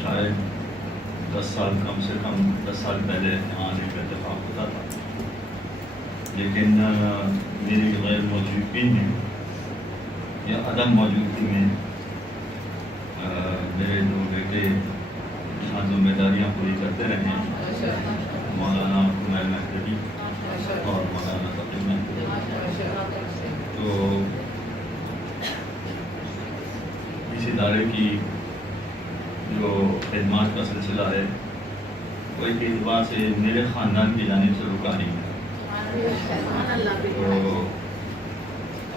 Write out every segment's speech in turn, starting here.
شاید 10 سال کم سے کم 10 سال پہلے یہاں آنے کا اتفاق ہوتا تھا، لیکن میری غیر موجودگی میں یا عدم موجودگی میں میرے دو بیٹے یہاں ذمہ داریاں پوری کرتے رہے ہیں، مولانا عمیر مہدوی اور مولانا تقی مہدوی۔ تو اس ادارے کی جو خدمات کا سلسلہ ہے وہ ایک اعتبار سے میرے خاندان کی جانب سے رکا نہیں ہے۔ تو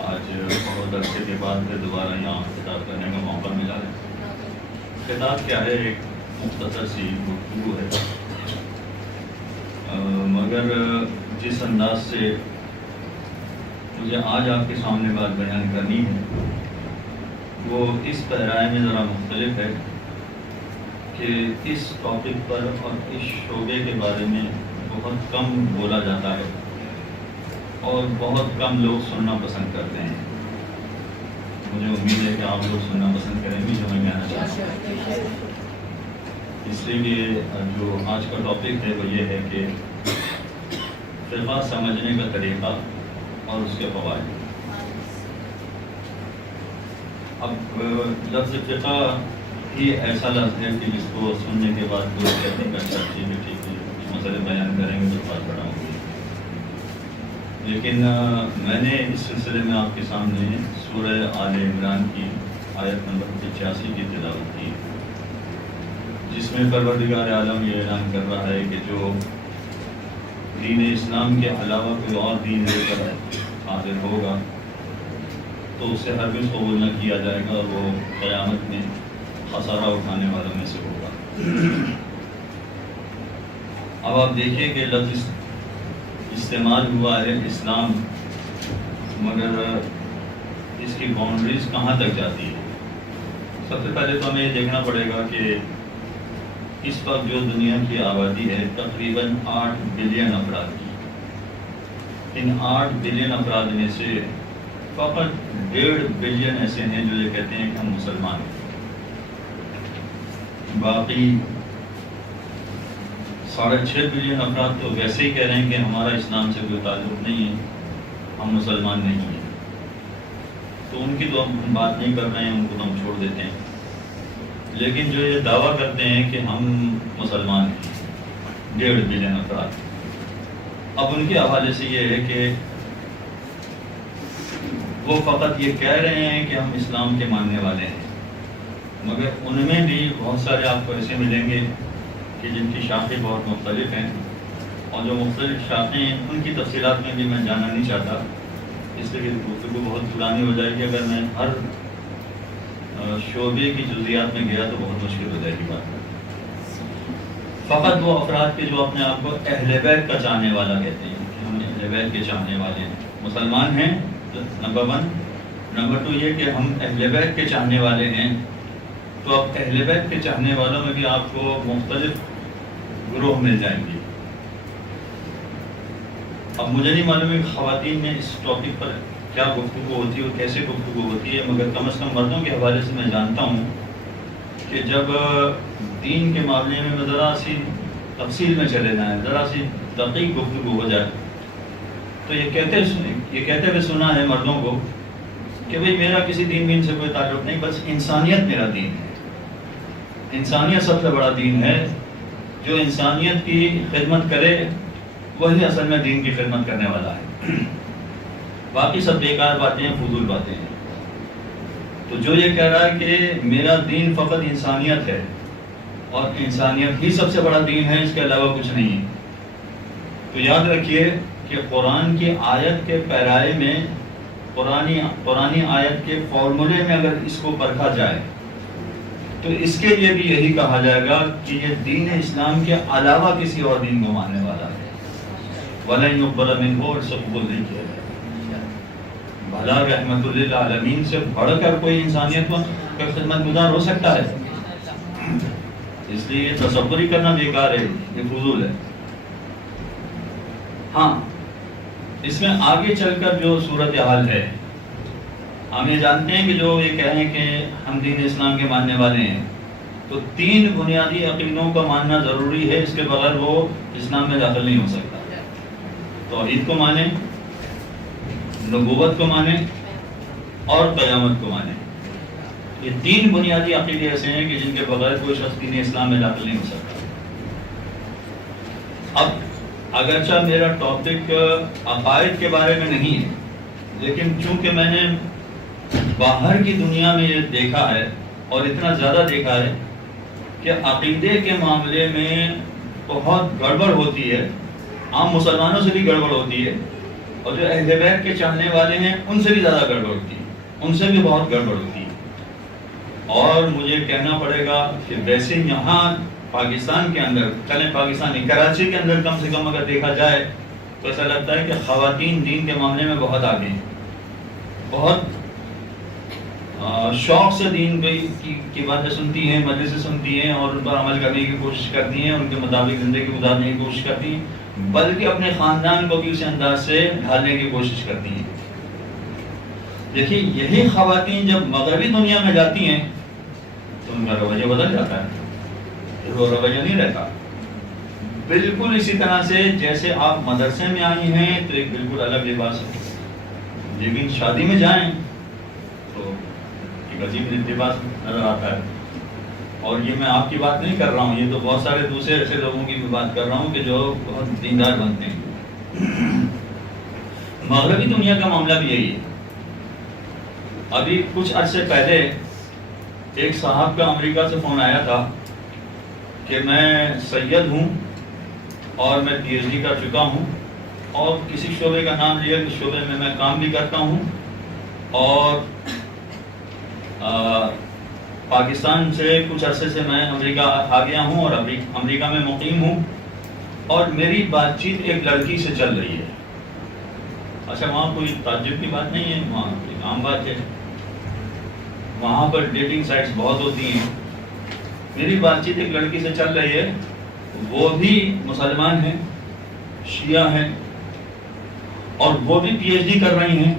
آج بہت عرصے کے بعد پھر دوبارہ یہاں خطاب کرنے کا موقع ملا ہے۔ خطاب کیا ہے؟ ایک مختصر سی گفتگو ہے، مگر جس انداز سے مجھے آج آپ کے سامنے بات بیان کرنی ہے وہ اس پیرائے میں ذرا مختلف ہے کہ اس ٹاپک پر اور اس شعبے کے بارے میں بہت کم بولا جاتا ہے اور بہت کم لوگ سننا پسند کرتے ہیں۔ مجھے امید ہے کہ آپ لوگ سننا پسند کریں گے جو میں کہنا چاہتا ہوں۔ اس لیے جو آج کا ٹاپک ہے وہ یہ ہے کہ فقہ سمجھنے کا طریقہ اور اس کے فوائد۔ اب لفظ فقہ ہی ایسا لفظ ہے کہ جس کو سننے کے بعد کوئی کہنے کا چاہیے کہ ٹھیک ہے کچھ مسئلے بیان کریں گے تو بات بڑھاؤں گی، لیکن میں نے اس سلسلے میں آپ کے سامنے سورہ آل عمران کی آیت نمبر 85 کی تلاوت کی، جس میں پروردگار عالم یہ اعلان کر رہا ہے کہ جو دین اسلام کے علاوہ کوئی اور دین لے کر حاضر ہوگا تو اسے ہرگز قبول نہ کیا جائے گا اور وہ قیامت میں خسارہ اٹھانے والوں میں سے ہوگا۔ اب آپ دیکھیے کہ لفظ استعمال ہوا ہے اسلام، مگر اس کی باؤنڈریز کہاں تک جاتی ہے؟ سب سے پہلے تو ہمیں یہ دیکھنا پڑے گا کہ اس وقت جو دنیا کی آبادی ہے تقریباً 8 بلین افراد کی، ان 8 بلین افراد میں سے فقط 1.5 بلین ایسے ہیں جو یہ کہتے ہیں کہ ہم مسلمان ہیں، باقی 6.5 بلین افراد تو ویسے ہی کہہ رہے ہیں کہ ہمارا اسلام سے کوئی تعلق نہیں ہے، ہم مسلمان نہیں ہیں۔ تو ان کی تو ہم بات نہیں کر رہے ہیں، ان کو تو ہم چھوڑ دیتے ہیں، لیکن جو یہ دعویٰ کرتے ہیں کہ ہم مسلمان ہیں 1.5 بلین افراد، اب ان کے حوالے سے یہ ہے کہ وہ فقط یہ کہہ رہے ہیں کہ ہم اسلام کے ماننے والے ہیں، مگر ان میں بھی بہت سارے آپ کو ایسے ملیں گے کہ جن کی شاخیں بہت مختلف ہیں، اور جو مختلف شاخیں ہیں ان کی تفصیلات میں بھی میں جانا نہیں چاہتا، اس لیے گفتگو بہت پرانی ہو جائے گی۔ اگر میں ہر شعبے کی جزیات میں گیا تو بہت مشکل ہو جائے گی بات۔ فقط وہ افراد کے جو اپنے آپ کو اہل بیت کا چاہنے والا کہتے ہیں کہ ہم اہل بیت کے چاہنے والے ہیں، مسلمان ہیں نمبر 1، نمبر 2 یہ کہ ہم اہل بیت کے چاہنے والے ہیں، تو اب اہل بیت کے چاہنے والوں میں بھی آپ کو مختلف گروہ مل جائیں گے۔ اب مجھے نہیں معلوم ہے کہ خواتین میں اس ٹاپک پر کیا گفتگو ہوتی ہے اور کیسے گفتگو ہوتی ہے، مگر کم از کم مردوں کے حوالے سے میں جانتا ہوں کہ جب دین کے معاملے میں ذرا سی تفصیل میں چلے جائیں، ذرا سی دقیق گفتگو ہو جائے، تو یہ کہتے ہوئے سنا ہے مردوں کو کہ بھئی میرا کسی دین سے کوئی تعلق نہیں، بس انسانیت میرا دین ہے، انسانیت سب سے بڑا دین ہے، جو انسانیت کی خدمت کرے وہی اصل میں دین کی خدمت کرنے والا ہے، باقی سب بیکار باتیں ہیں، فضول باتیں ہیں۔ تو جو یہ کہہ رہا ہے کہ میرا دین فقط انسانیت ہے اور انسانیت ہی سب سے بڑا دین ہے، اس کے علاوہ کچھ نہیں ہے، تو یاد رکھیے کہ قرآن کی آیت کے پیرائے میں، قرآنی آیت کے فارمولے میں اگر اس کو پرکھا جائے تو اس کے لیے بھی یہی کہا جائے گا کہ یہ دین اسلام کے علاوہ کسی اور دین کو ماننے والا ہے، وَلَن يُقْبَلَ مِنْهُ، اور سے قبول نہیں کیا جائے۔ بھلا رحمت للعالمین سے بڑھ کر کوئی انسانیت کا خدمت گزار ہو سکتا ہے؟ اس لیے یہ تصور ہی کرنا بیکار ہے، یہ فضول ہے۔ ہاں، اس میں آگے چل کر جو صورتحال ہے، ہم یہ جانتے ہیں کہ جو یہ کہیں کہ ہم دین اسلام کے ماننے والے ہیں تو 3 بنیادی عقیدوں کا ماننا ضروری ہے، اس کے بغیر وہ اسلام میں داخل نہیں ہو سکتا۔ توحید کو مانیں، نبوت کو مانیں اور قیامت کو مانیں۔ یہ 3 بنیادی عقیدے ایسے ہیں کہ جن کے بغیر کوئی شخص دین اسلام میں داخل نہیں ہو سکتا۔ اب اگرچہ میرا ٹاپک عقائد کے بارے میں نہیں ہے، لیکن چونکہ میں نے باہر کی دنیا میں یہ دیکھا ہے اور اتنا زیادہ دیکھا ہے کہ عقیدے کے معاملے میں بہت گڑبڑ ہوتی ہے، عام مسلمانوں سے بھی گڑبڑ ہوتی ہے، اور جو اہل بیت کے چاہنے والے ہیں ان سے بھی زیادہ گڑبڑ ہوتی ہے، ان سے بھی بہت گڑبڑ ہوتی ہے۔ اور مجھے کہنا پڑے گا کہ ویسے یہاں پاکستان کے اندر، چلیں پاکستانی کراچی کے اندر کم سے کم اگر دیکھا جائے تو ایسا لگتا ہے کہ خواتین دین کے معاملے میں بہت آگے ہیں، بہت شوق سے دین کی باتیں سنتی ہیں، مجلس سے سنتی ہیں اور ان پر عمل کرنے کی کوشش کرتی ہیں، ان کے مطابق زندگی گزارنے کی کوشش کرتی ہیں، بلکہ اپنے خاندان کو بھی اسی انداز سے ڈھالنے کی کوشش کرتی ہیں۔ دیکھیے یہی خواتین جب مغربی دنیا میں جاتی ہیں تو ان کا رویہ بدل جاتا ہے، وہ رویہ نہیں رہتا۔ بالکل اسی طرح سے جیسے آپ مدرسے میں آئی ہیں تو ایک بالکل الگ لباس ہے، لیکن شادی میں جائیں تو ایک عجیب لباس نظر آتا ہے۔ اور یہ میں آپ کی بات نہیں کر رہا ہوں، یہ تو بہت سارے دوسرے ایسے لوگوں کی بھی بات کر رہا ہوں کہ جو بہت دیندار بنتے ہیں۔ مغربی دنیا کا معاملہ بھی یہی ہے۔ ابھی کچھ عرصے پہلے ایک صاحب کا امریکہ سے فون آیا تھا کہ میں سید ہوں اور میں پی ایچ ڈی کر چکا ہوں، اور کسی شعبے کا نام لیا کہ شعبے میں میں کام بھی کرتا ہوں، اور پاکستان سے کچھ عرصے سے میں امریکہ آ گیا ہوں اور ابھی امریکہ میں مقیم ہوں، اور میری بات چیت ایک لڑکی سے چل رہی ہے۔ اچھا وہاں کوئی تعجب کی بات نہیں ہے، وہاں ایک عام بات ہے، وہاں پر ڈیٹنگ سائٹس بہت ہوتی ہیں۔ میری بات چیت ایک لڑکی سے چل رہی ہے، وہ بھی مسلمان ہیں، شیعہ ہیں، اور وہ بھی پی ایچ ڈی کر رہی ہیں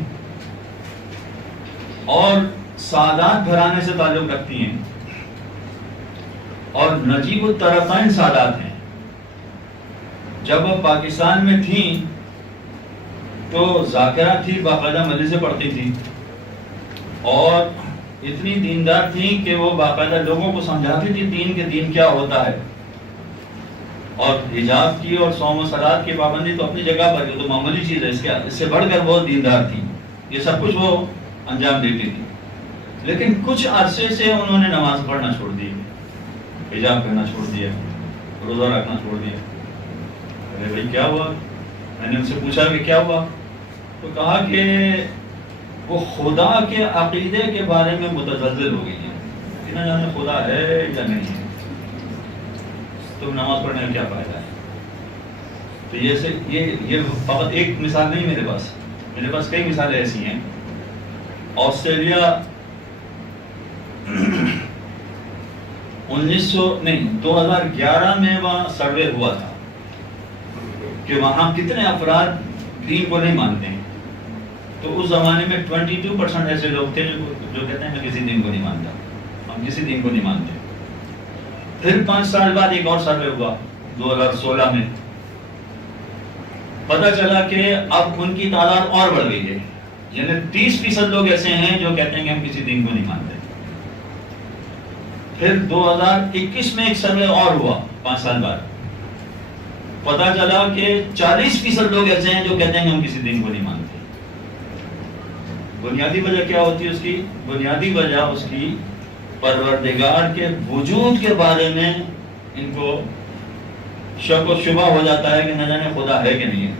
اور سادات گھرانے سے تعلق رکھتی ہیں اور نجیب الطرفین سادات ہیں۔ جب وہ پاکستان میں تھیں تو ذاکرہ تھی، باقاعدہ مجلس سے پڑھتی تھی اور اتنی دیندار تھیں کہ وہ باقاعدہ لوگوں کو سمجھاتی تھی دین کے دین کیا ہوتا ہے، اور حجاب کی اور صوم و صلات کی پابندی تو اپنی جگہ پر، یہ تو معمولی چیز ہے، اس سے بڑھ کر وہ دیندار تھی، یہ سب کچھ وہ انجام دیتی تھی۔ لیکن کچھ عرصے سے انہوں نے نماز پڑھنا چھوڑ دی، حجاب پہننا چھوڑ دیا، روزہ رکھنا چھوڑ دیا۔ ارے بھائی کیا ہوا؟ میں نے ان سے پوچھا کہ کیا ہوا، تو کہا کہ وہ خدا کے عقیدے کے بارے میں متزلزل ہو گئی ہیں کہ نہ جانے خدا ہے یا نہیں ہے، تو نماز پڑھنے کا کیا فائدہ ہے۔ تو یہ فقط ایک مثال نہیں، میرے پاس کئی مثالیں ایسی ہیں۔ آسٹریلیا 2011 میں وہاں سروے ہوا تھا کہ وہاں کتنے افراد دین کو نہیں مانتے ہیں، تو اس زمانے میں 22% ایسے لوگ تھے جو کہتے ہیں میں کسی دین کو نہیں مانتا، ہم کسی دین کو نہیں مانتے۔ پھر 5 سال بعد ایک اور سروے ہوا 2016 میں، پتہ چلا کہ اب ان کی تعداد اور بڑھ گئی ہے، یعنی 30% لوگ ایسے ہیں جو کہتے ہیں کہ ہم کسی دین کو نہیں مانتے۔ پھر 2021 میں ایک سروے اور ہوا 5 سال بعد، پتہ چلا کہ 40% لوگ ایسے ہیں جو کہتے ہیں کہ ہم کسی دین کو نہیں مانتے۔ بنیادی وجہ کیا ہوتی ہے اس کی؟ بنیادی وجہ اس کی پروردگار کے وجود کے بارے میں ان کو شک و شبہ ہو جاتا ہے کہ نہ جانے خدا ہے کہ نہیں ہے،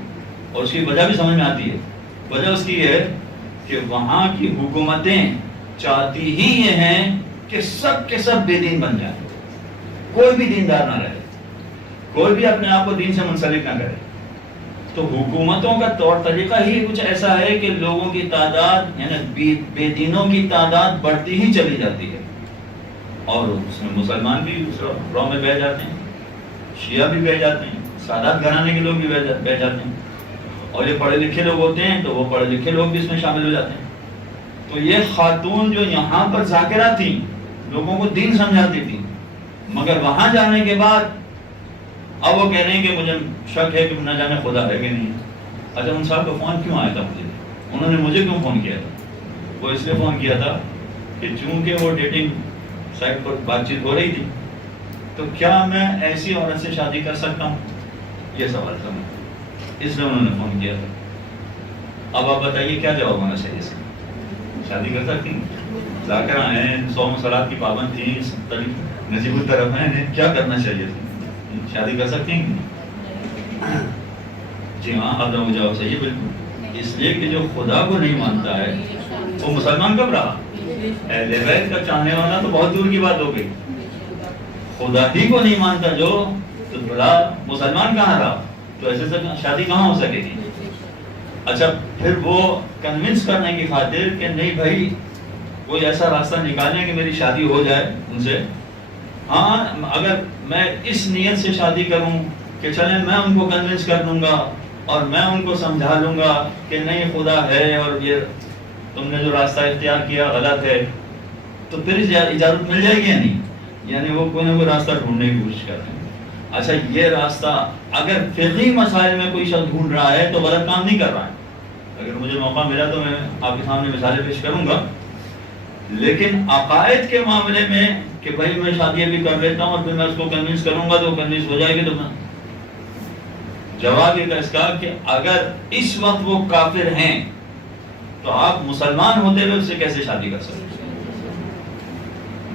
اور اس کی وجہ بھی سمجھ میں آتی ہے۔ وجہ اس کی ہے کہ وہاں کی حکومتیں چاہتی ہی یہ ہیں کہ سب کے سب بے دین بن جائیں، کوئی بھی دیندار نہ رہے، کوئی بھی اپنے آپ کو دین سے منسلک نہ کرے۔ تو حکومتوں کا طور طریقہ ہی کچھ ایسا ہے کہ لوگوں کی تعداد یعنی بے دینوں کی تعداد بڑھتی ہی چلی جاتی ہے، اور اس میں مسلمان بھی رو میں بہ جاتے ہیں، شیعہ بھی بہ جاتے ہیں، سادات گھرانے کے لوگ بھی بہ جاتے ہیں، اور یہ پڑھے لکھے لوگ ہوتے ہیں تو وہ پڑھے لکھے لوگ بھی اس میں شامل ہو جاتے ہیں۔ تو یہ خاتون جو یہاں پر ذاکرہ تھی، لوگوں کو دین سمجھاتی تھی، مگر وہاں جانے کے بعد اب وہ کہہ رہے ہیں کہ مجھے شک ہے کہ نہ جانے خدا ہے کہ نہیں۔ اچھا ان صاحب کا فون کیوں آیا تھا مجھے، انہوں نے مجھے کیوں فون کیا تھا؟ وہ اس لیے فون کیا تھا کہ چونکہ وہ ڈیٹنگ سائٹ پر بات چیت ہو رہی تھی، تو کیا میں ایسی عورت سے شادی کر سکتا ہوں، یہ سوال تھا، اس لیے انہوں نے فون کیا تھا۔ اب آپ بتائیے کیا جواب ہونا چاہیے اس کا؟ شادی کر سکتی ہیں، ذاکرہ ہیں، 100 صلوات کی پابند تھیں، نجیب الطرف ہیں، کیا کرنا چاہیے تھا؟ شادی کر سکتی ہیں؟ جی ہاں، آپ کا جواب صحیح ہے بالکل، اس لیے کہ جو خدا کو نہیں مانتا ہے وہ مسلمان کب رہا؟ اہل بیت کا چاہنے والا تو بہت دور کی بات ہو گئی، خدا ہی کو نہیں مانتا جو، تو بڑا مسلمان کہاں رہا؟ تو ایسے سے شادی کہاں ہو سکے گی؟ اچھا پھر وہ کنونس کرنے کی خاطر کہ نہیں بھائی کوئی ایسا راستہ نکالیں کہ میری شادی ہو جائے ان سے، ہاں اگر میں اس نیت سے شادی کروں کہ چلیں میں ان کو کنونس کر دوں گا اور میں ان کو سمجھا لوں گا کہ نہیں خدا ہے اور یہ تم نے جو راستہ اختیار کیا غلط ہے، تو پھر اجازت مل جائے گی یا نہیں؟ یعنی وہ کوئی نہ کوئی راستہ ڈھونڈنے کی کوشش کرتے ہیں۔ اچھا یہ راستہ اگر فقہی مسائل میں کوئی شخص ڈھونڈ رہا ہے تو غلط کام نہیں کر رہا ہے، اگر مجھے موقع ملا تو میں آپ کے سامنے مثالیں پیش کروں گا، لیکن عقائد کے معاملے میں کہ بھائی میں شادی بھی کر لیتا ہوں اور پھر میں اس کو کنونس کروں گا تو کنونس ہو جائے گی، تو میں جواب یہ اس کا کہ اگر اس وقت وہ کافر ہیں تو آپ مسلمان ہوتے ہوئے اس سے کیسے شادی کر سکتے ہیں؟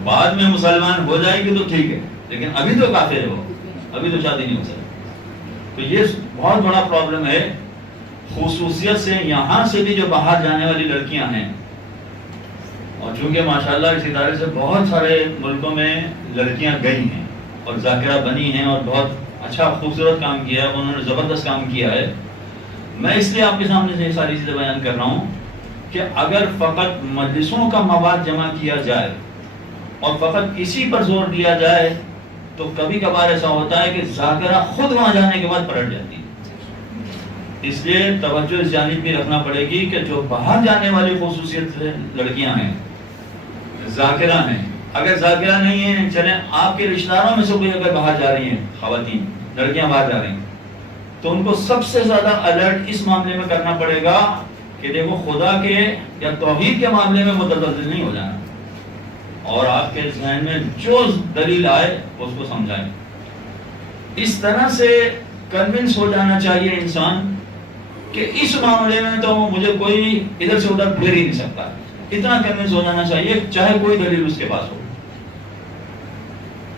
بعد میں مسلمان ہو جائے گی تو ٹھیک ہے، لیکن ابھی تو کافر ہے وہ، ابھی تو شادی نہیں ہو سکتی۔ تو یہ بہت بڑا پرابلم ہے، خصوصیت سے یہاں سے بھی جو باہر جانے والی لڑکیاں ہیں، اور چونکہ ماشاءاللہ اس ادارے سے بہت سارے ملکوں میں لڑکیاں گئی ہیں اور ذاکرہ بنی ہیں اور بہت اچھا خوبصورت کام کیا ہے، انہوں نے زبردست کام کیا ہے، میں اس لیے آپ کے سامنے سے یہ ساری چیزیں بیان کر رہا ہوں کہ اگر فقط مجلسوں کا مواد جمع کیا جائے اور فقط اسی پر زور دیا جائے تو کبھی کبھار ایسا ہوتا ہے کہ ذاکرہ خود وہاں جانے کے بعد پلٹ جاتی ہے۔ اس لیے توجہ اس جانب بھی رکھنا پڑے گی کہ جو باہر جانے والی خصوصیت لڑکیاں ہیں، ذاکرہ ہیں، اگر ذاکرہ نہیں ہیں، چلیں آپ کے رشتہ داروں میں سے کوئی اگر باہر جا رہی ہیں، خواتین لڑکیاں باہر جا رہی ہیں، تو ان کو سب سے زیادہ الرٹ اس معاملے میں کرنا پڑے گا کہ دیکھو خدا کے یا توحید کے معاملے میں متزلزل نہیں ہو جانا، اور آپ کے ذہن میں جو دلیل آئے اس کو سمجھائیں۔ اس طرح سے کنونس ہو جانا چاہیے انسان کہ اس معاملے میں تو مجھے کوئی ادھر سے ادھر پھیر ہی نہیں سکتا، اتنا کنونس ہو جانا چاہیے چاہے کوئی دلیل اس کے پاس ہو۔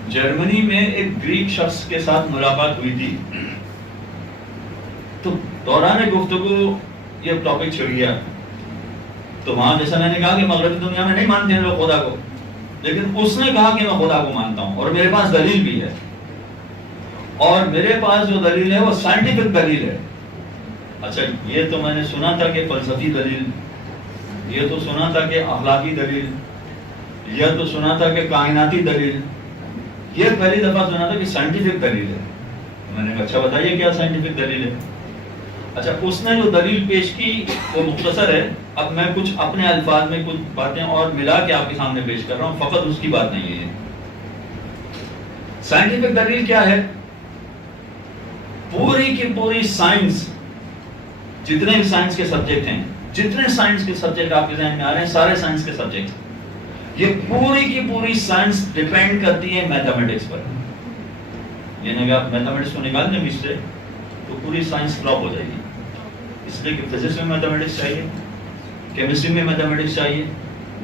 جرمنی میں ایک گریک شخص کے ساتھ ملاقات ہوئی تھی، تو دوران گفتگو یہ ٹاپک چھڑ گیا، تو وہاں جیسا میں نے کہا کہ مغربی دنیا میں نہیں مانتے ہیں لوگ خدا کو، لیکن اس نے کہا کہ میں خدا کو مانتا ہوں اور میرے پاس دلیل بھی ہے، اور میرے پاس جو دلیل ہے وہ سائنٹیفک دلیل ہے۔ اچھا یہ تو میں نے سنا تھا کہ فلسفی دلیل، یہ تو سنا تھا کہ اخلاقی دلیل، یہ تو سنا تھا کہ کائناتی دلیل، یہ پہلی دفعہ سنا تھا کہ سائنٹیفک دلیل ہے۔ میں نے کہا اچھا بتائیے کیا سائنٹیفک دلیل ہے؟ اچھا اس نے جو دلیل پیش کی وہ مختصر ہے، اب میں کچھ اپنے الفاظ میں کچھ باتیں اور ملا کے آپ کے سامنے پیش کر رہا ہوں، فقط اس کی بات نہیں ہے۔ سائنٹیفک دلیل کیا ہے؟ پوری کی پوری سائنس، جتنے بھی سائنس کے سبجیکٹ ہیں، جتنے سائنس کے سبجیکٹ آپ کے ذہن میں آ رہے ہیں، سارے سائنس کے سبجیکٹ، یہ پوری کی پوری سائنس ڈیپینڈ کرتی ہے میتھمیٹکس پر۔ یعنی اگر آپ میتھمیٹکس کو نکال دیں بیچ سے تو پوری سائنس فلاپ ہو جائے گی، اس لیے کہ فزکس میں میتھمیٹکس چاہیے، کیمسٹری میں میتھمیٹکس چاہیے،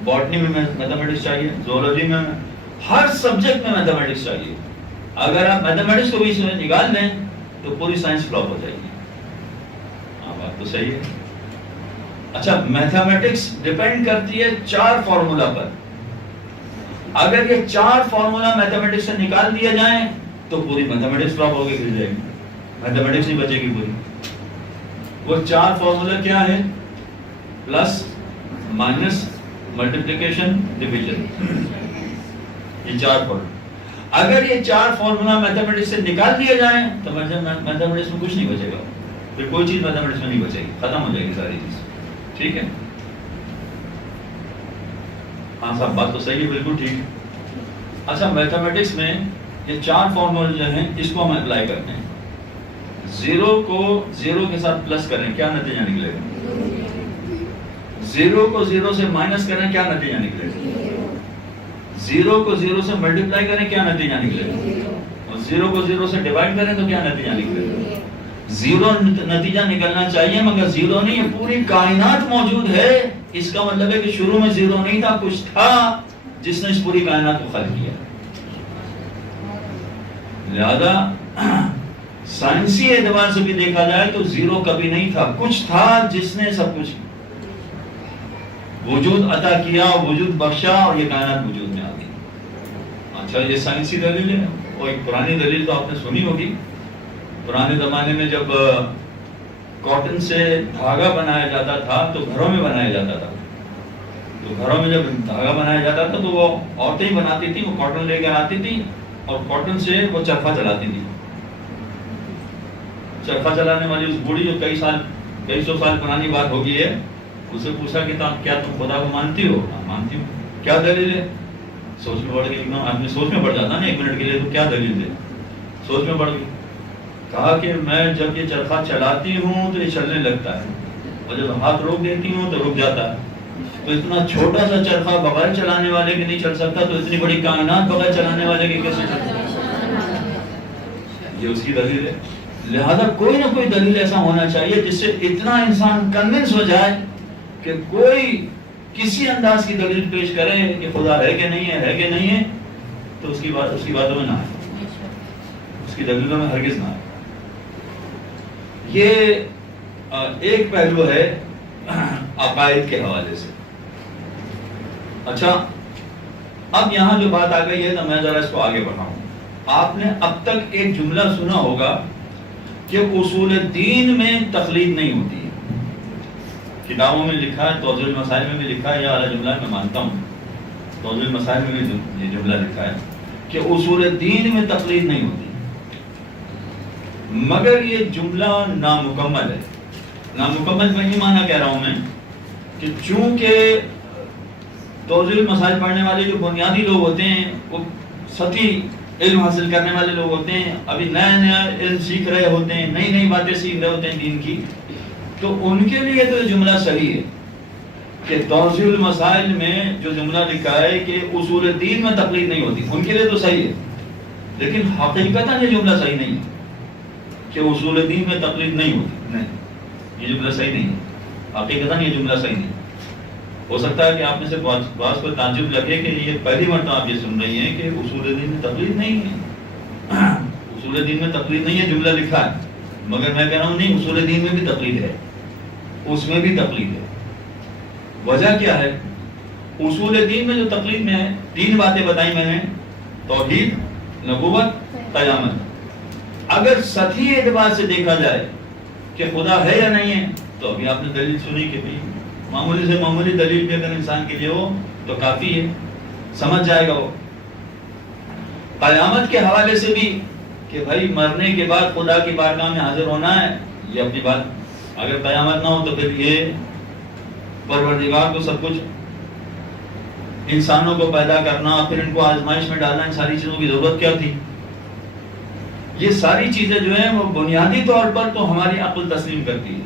باٹنی میں میتھمیٹکس چاہیے، زولوجی میں، ہر سبجیکٹ میں میتھمیٹکس چاہیے۔ اگر آپ میتھمیٹکس کو بیچ میں نکال دیں تو پوری سائنس فلاپ ہو جائے گی۔ ہاں بات تو صحیح ہے۔ اچھا میتھمیٹکس ڈیپینڈ کرتی ہے 4 فارمولا پر، اگر یہ 4 فارمولا میتھمیٹکس سے نکال دیے جائیں تو پوری میتھمیٹکس فلاپ ہو کے گر جائے گی، میتھمیٹکس نہیں بچے گی پوری۔ وہ 4 فارمولا کیا ہے؟ پلس، مائنس، ملٹیپلیکیشن، ڈویژن، یہ 4 فارمولا۔ اگر یہ 4 فارمولا میتھمیٹکس سے نکال دیے جائیں تو میتھمیٹکس میں کچھ نہیں بچے گا، پھر کوئی چیز میتھمیٹکس میں نہیں بچے گی، ختم ہو جائے گی ساری چیز، ٹھیک ہے؟ ہاں صاحب بات تو صحیح ہے، بالکل ٹھیک ہے۔ اچھا میتھمیٹکس میں یہ 4 فارمول جو ہیں اس کو ہم اپلائی کرتے ہیں۔ 0 کو 0 کے ساتھ پلس کریں کیا نتیجہ نکلے گا؟ 0 کو 0 سے مائنس کریں کیا نتیجہ نکلے گا؟ 0 کو 0 سے ملٹیپلائی کریں کیا نتیجہ نکلے گا؟ اور 0 کو 0 سے ڈیوائڈ کریں تو کیا نتیجہ نکلے گا؟ 0 نتیجہ نکلنا چاہیے، مگر 0 نہیں، یہ پوری کائنات موجود ہے، اس کا مطلب ہے کہ شروع میں 0 نہیں تھا، کچھ تھا جس نے اس پوری کائنات کو خلق کیا۔ لہذا سائنسی اعتبار سے بھی دیکھا جائے تو 0 کبھی نہیں تھا، کچھ تھا جس نے سب کچھ وجود عطا کیا، وجود بخشا، اور یہ کائنات وجود میں آ گئی۔ اچھا یہ سائنسی دلیل ہے، اور ایک پرانی دلیل تو آپ نے سنی ہوگی۔ پرانے زمانے میں جب کاٹن سے دھاگا بنایا جاتا تھا تو گھروں میں بنایا جاتا تھا، تو گھروں میں جب دھاگا بنایا جاتا تھا تو وہ عورتیں ہی بناتی تھیں، وہ کاٹن لے کر آتی تھیں اور کاٹن سے وہ چرخہ چلاتی تھیں۔ چرخہ چلانے والی اس بوڑھی جو کئی سو سال پرانی بات ہوگی ہے، اسے پوچھا کہ کیا تم خدا کو مانتی ہو؟ مانتی ہوں۔ کیا دلیل ہے؟ سوچ میں پڑ گئی، آدمی سوچ میں پڑ جاتا نا 1 منٹ کے لیے، تو کیا دلیل ہے؟ سوچ میں پڑ گئی، کہا کہ میں جب یہ چرخہ چلاتی ہوں تو یہ چلنے لگتا ہے، اور جب ہاتھ روک دیتی ہوں تو رک جاتا ہے، تو اتنا چھوٹا سا چرخہ بغیر چلانے والے کے نہیں چل سکتا، تو اتنی بڑی کائنات بغیر چلانے والے کے کیسے چل سکتا؟ یہ اس کی دلیل ہے۔ لہذا کوئی نہ کوئی دلیل ایسا ہونا چاہیے جس سے اتنا انسان کنونس ہو جائے کہ کوئی کسی انداز کی دلیل پیش کرے کہ خدا ہے کہ نہیں ہے، تو اس کی باتوں میں نہ آئے، اس کی دلیلوں میں ہرگز نہ آئے۔ یہ ایک پہلو ہے عقائد کے حوالے سے۔ اچھا اب یہاں جو بات آ گئی ہے تو میں ذرا اس کو آگے بڑھاؤں۔ آپ نے اب تک ایک جملہ سنا ہوگا کہ اصول دین میں تقلید نہیں ہوتی ہے، کتابوں میں لکھا ہے، توضیح المسائل میں بھی لکھا ہے، یا اعلیٰ جملہ میں مانتا ہوں توضیح المسائل میں بھی یہ جملہ لکھا ہے کہ اصول دین میں تقلید نہیں ہوتی، مگر یہ جملہ نامکمل ہے۔ نامکمل میں یہ معنی کہہ رہا ہوں میں کہ چونکہ توضیح المسائل پڑھنے والے جو بنیادی لوگ ہوتے ہیں، وہ سطحی علم حاصل کرنے والے لوگ ہوتے ہیں، ابھی نیا علم سیکھ رہے ہوتے ہیں، نئی باتیں سیکھ رہے ہوتے ہیں دین کی، تو ان کے لیے تو یہ جملہ صحیح ہے کہ توضیح المسائل میں جو جملہ لکھا ہے کہ اصول دین میں تقلید نہیں ہوتی، ان کے لیے تو صحیح ہے، لیکن حقیقتاً یہ جملہ صحیح نہیں ہے کہ اصول دین میں تقلید نہیں ہوتی، نہیں، یہ جملہ صحیح نہیں ہے، حقیقتاً یہ جملہ صحیح نہیں ہے۔ ہو سکتا ہے کہ آپ میں سے بعض کو تعجب لگے کہ یہ پہلی مرتبہ آپ یہ سن رہی ہیں کہ اصول دین میں تقلید نہیں ہے، اصول دین میں تقلید نہیں ہے جملہ لکھا ہے، مگر میں کہہ رہا ہوں نہیں، اصول دین میں بھی تقلید ہے، اس میں بھی تقلید ہے۔ وجہ کیا ہے؟ اصول دین میں جو تقلید میں ہے، 3 باتیں بتائی میں نے، توحید، نبوت، قیامت۔ اگر سطحی اعتبار سے دیکھا جائے کہ خدا ہے یا نہیں ہے تو ابھی آپ نے دلیل سنی کہ معمولی سے معمولی دلیل بھی اگر انسان کے لیے ہو تو کافی ہے، سمجھ جائے گا وہ۔ قیامت کے حوالے سے بھی کہ بھائی مرنے کے بعد خدا کی بارگاہ میں حاضر ہونا ہے، یہ اپنی بات، اگر قیامت نہ ہو تو پھر یہ پروردگار کو سب کچھ انسانوں کو پیدا کرنا، پھر ان کو آزمائش میں ڈالنا، ان ساری چیزوں کی ضرورت کیا تھی؟ یہ ساری چیزیں جو ہیں وہ بنیادی طور پر تو ہماری عقل تسلیم کرتی ہے،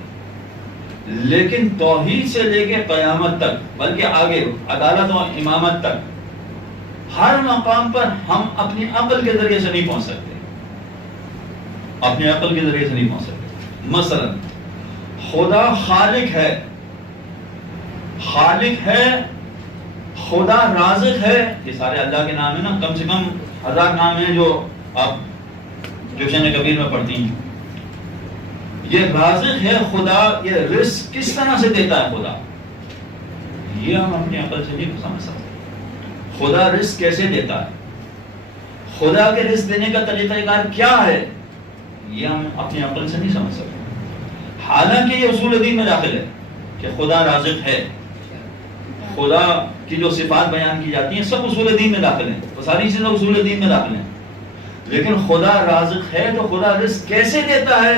لیکن توحید سے لے کے قیامت تک، بلکہ آگے عدالت و امامت تک، ہر مقام پر ہم اپنی عقل کے ذریعے سے نہیں پہنچ سکتے، اپنے عقل کے ذریعے سے نہیں پہنچ سکتے۔ مثلا خدا خالق ہے، خدا رازق ہے، یہ سارے اللہ کے نام ہیں نا، کم سے کم 1000 نام ہیں جو آپ جوشن کبیر میں پڑھتی ہیں۔ یہ رازق ہے خدا، یہ رزق کس طرح سے دیتا ہے خدا، یہ ہم اپنی عقل سے نہیں سمجھ سکتے۔ خدا رزق کیسے دیتا ہے، خدا کے رزق دینے کا طریقہ کار کیا ہے، یہ ہم اپنی عقل سے نہیں سمجھ سکتے۔ حالانکہ یہ اصول دین میں داخل ہے کہ خدا رازق ہے، خدا کی جو صفات بیان کی جاتی ہیں سب اصول دین میں داخل ہیں، وہ ساری چیزیں اصول دین میں داخل ہیں، لیکن خدا رازق ہے تو خدا رزق کیسے دیتا ہے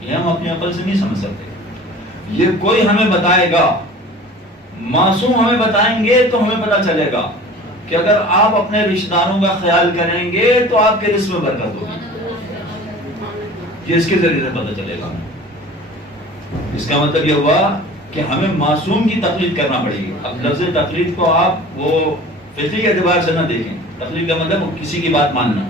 یہ ہم اپنی عقل سے نہیں سمجھ سکتے۔ یہ کوئی ہمیں بتائے گا، معصوم ہمیں بتائیں گے تو ہمیں پتہ چلے گا کہ اگر آپ اپنے رشتہ داروں کا خیال کریں گے تو آپ کے رزق میں برکت ہوگی. یہ اس کے ذریعے سے پتہ چلے گا. اس کا مطلب یہ ہوا کہ ہمیں معصوم کی تقلید کرنا پڑے گی. اب لفظ تقلید کو آپ وہ فطری کے اعتبار سے نہ دیکھیں. تقلید کا مطلب کسی کی بات ماننا.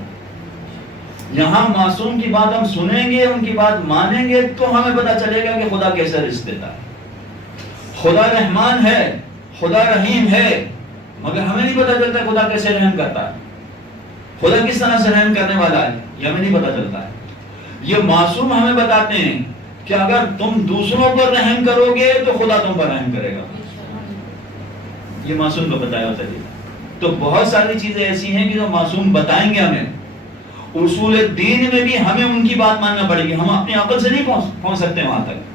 یہاں معصوم کی بات ہم سنیں گے، ان کی بات مانیں گے تو ہمیں پتہ چلے گا کہ خدا کیسا رزق دیتا ہے. خدا رحمان ہے، خدا رحیم ہے، مگر ہمیں نہیں پتہ چلتا خدا کیسے رحم کرتا ہے. خدا کس طرح سے رحم کرنے والا ہے یہ ہمیں نہیں پتہ چلتا ہے. یہ معصوم ہمیں بتاتے ہیں کہ اگر تم دوسروں پر رحم کرو گے تو خدا تم پر رحم کرے گا. یہ معصوم کو بتایا ہوتا ہے. تو بہت ساری چیزیں ایسی ہیں کہ جو معصوم بتائیں گے ہمیں. اصول دین میں بھی ہمیں ان کی بات ماننا پڑے گی. ہم اپنی عقل سے نہیں پہنچ سکتے وہاں تک.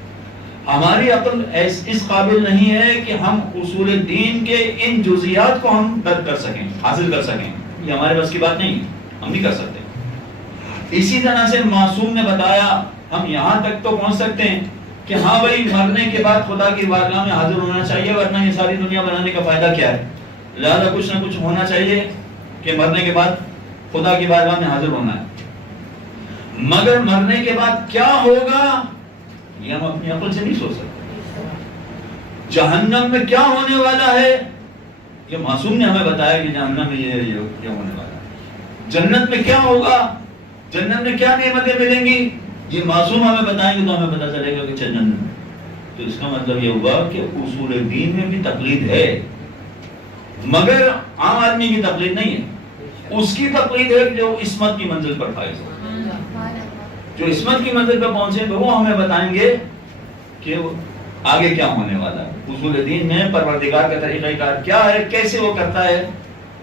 ہماری عقل اس قابل نہیں ہے کہ ہم اصول دین کے ان جزیات کو ہم درک کر سکیں، حاصل کر سکیں. یہ ہمارے بس کی بات نہیں، ہم نہیں کر سکتے. اسی طرح سے معصوم نے بتایا، ہم یہاں تک تو پہنچ سکتے ہیں کہ ہاں بھائی مرنے کے بعد خدا کی بارگاہ میں حاضر ہونا چاہیے، ورنہ یہ ساری دنیا بنانے کا فائدہ کیا ہے. لہذا کچھ نہ کچھ ہونا چاہیے کہ مرنے کے بعد خدا کی بارگاہ میں حاضر ہونا ہے. مگر مرنے کے بعد کیا ہوگا یہ ہم اپنی عقل سے نہیں سوچ سکتے. جہنم میں کیا ہونے والا ہے یہ معصوم نے ہمیں بتایا کہ جہنم میں یہ ہونے والا ہے. جنت میں کیا ہوگا، جنت میں کیا نعمتیں ملیں گی یہ معصوم ہمیں بتائیں گے تو ہمیں پتہ چلے گا کہ جنت میں. تو اس کا مطلب یہ ہوا کہ اصول دین میں بھی تقلید ہے، مگر عام آدمی کی تقلید نہیں ہے. اس کی تقلید ہے جو عصمت کی منزل پر فائز ہو. جو عصمت کی منزل پر پہنچے وہ ہمیں بتائیں گے کہ آگے کیا ہونے والا ہے. اصول دین میں پروردگار کا طریقہ کار کیا ہے، کیسے وہ کرتا ہے،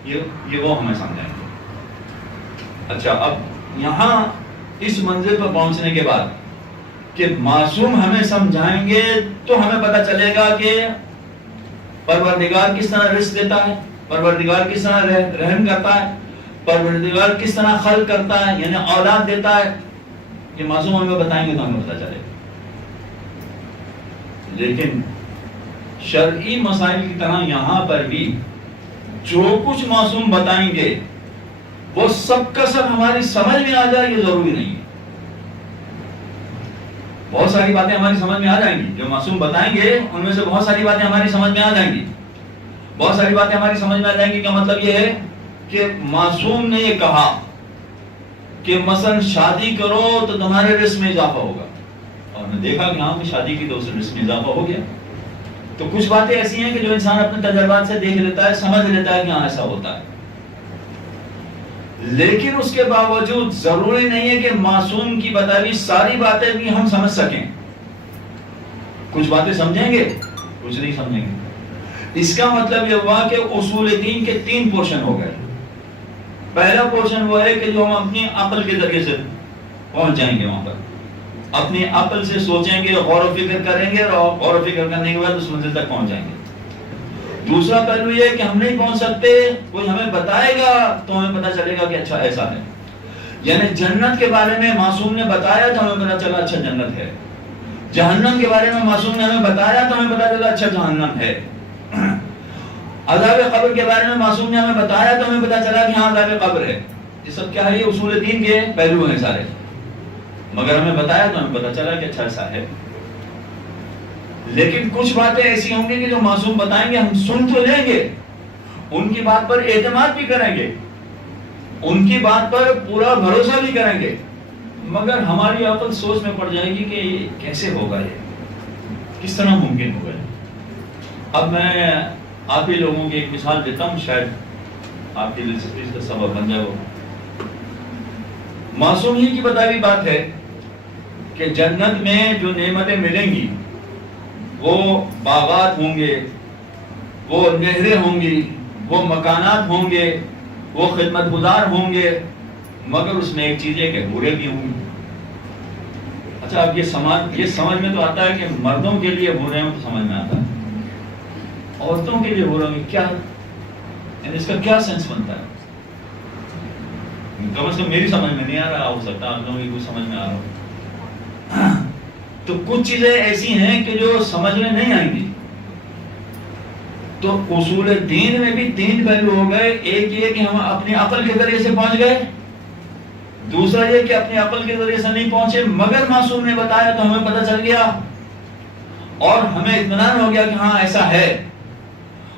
یہ وہ ہمیں سمجھائیں گے. اچھا، اب یہاں اس منزل پر پہنچنے کے بعد کہ معصوم ہمیں سمجھائیں گے تو ہمیں پتہ چلے گا کہ پروردگار کس طرح رزق دیتا ہے، پروردگار کس طرح رحم کرتا ہے، پروردگار کس طرح خلق کرتا ہے یعنی اولاد دیتا ہے. یہ معصوم ہمیں بتائیں گے تو ہمیں پتہ چلے گا. لیکن شرعی مسائل کی طرح یہاں پر بھی جو کچھ معصوم بتائیں گے وہ سب کا سب ہماری سمجھ میں آ جائے یہ ضروری نہیں ہے. بہت ساری باتیں ہماری سمجھ میں آ جائیں گی. جو معصوم بتائیں گے ان میں سے بہت ساری باتیں ہماری سمجھ میں آ جائیں گی. بہت ساری باتیں ہماری سمجھ میں آ جائیں گی کا مطلب یہ ہے کہ معصوم نے یہ کہا کہ مثلا شادی کرو تو تمہارے رزق میں اضافہ ہوگا، اور نے دیکھا کہ ہاں شادی کی تو اس رزق میں اضافہ ہو گیا. تو کچھ باتیں ایسی ہیں کہ جو انسان اپنے تجربات سے دیکھ لیتا ہے، سمجھ لیتا ہے کہ ہاں ایسا ہوتا ہے. لیکن اس کے باوجود ضروری نہیں ہے کہ معصوم کی بتائی ہوئی ساری باتیں بھی ہم سمجھ سکیں. کچھ باتیں سمجھیں گے، کچھ نہیں سمجھیں گے. اس کا مطلب یہ ہوا کہ اصول دین کے 3 پورشن ہو گئے. پہلا پورشن وہ ہے کہ جو ہم اپنی عقل کے ذریعے سے پہنچ جائیں گے وہاں پر، اپنی عقل سے سوچیں گے، غور و فکر کریں گے، اور غور و فکر کرنے کے بعد اس منزل تک پہنچ جائیں گے. دوسرا پہلو یہ ہے کہ ہم نہیں پہنچ سکتے، کوئی ہمیں بتائے گا تو ہمیں پتہ چلے گا کہ اچھا ایسا ہے. یعنی جنت کے بارے میں معصوم نے بتایا تو ہمیں پتہ چلا اچھا جنت ہے. جہنم کے بارے میں معصوم نے ہمیں بتایا تو ہمیں پتہ چلا اچھا جہنم ہے. عذاب قبر کے بارے میں معصوم نے ہمیں بتایا تو ہمیں پتہ چلا کہ ہاں عذاب قبر ہے. یہ سب کیا ہے؟ یہ اصول دین کے پہلو ہیں سارے. مگر ہمیں بتایا تو ہمیں پتہ چلا کہ اچھا ایسا ہے. لیکن کچھ باتیں ایسی ہوں گی کہ جو معصوم بتائیں گے ہم سن تو لیں گے، ان کی بات پر اعتماد بھی کریں گے، ان کی بات پر پورا بھروسہ بھی کریں گے، مگر ہماری عقل سوچ میں پڑ جائے گی کہ یہ کیسے ہوگا، یہ کس طرح ممکن ہوگا. اب میں آپ ہی لوگوں کی ایک مثال دیتا ہوں، شاید آپ کی دلچسپی کا سبب بن جائے. وہ معصوم ہی کی بتائی ہوئی بات ہے کہ جنت میں جو نعمتیں ملیں گی وہ باغات ہوں گے، وہ نہریں ہوں گی، وہ مکانات ہوں گے، وہ خدمت گزار ہوں گے، مگر اس میں ایک چیز ہے کہ حوریں بھی ہوں گی. اچھا، اب یہ سمجھ میں تو آتا ہے کہ مردوں کے لیے حوریں ہوں تو سمجھ میں آتا ہے، عورتوں کے لیے حوروں کی کیا، یعنی اس کا کیا سینس بنتا ہے؟ کم از کم میری سمجھ میں نہیں آ رہا، ہو سکتا آپ لوگوں کی کچھ سمجھ میں آ رہا ہو. تو کچھ چیزیں ایسی ہیں کہ جو سمجھ میں نہیں آئیں گی. تو اصول دین میں بھی 3 پہلو ہو گئے. ایک یہ کہ ہم اپنی عقل کے ذریعے سے پہنچ گئے, دوسرا یہ کہ اپنی عقل کے ذریعے سے نہیں پہنچے مگر معصوم نے بتایا تو ہمیں پتہ چل گیا اور ہمیں اطمینان ہو گیا کہ ہاں ایسا ہے.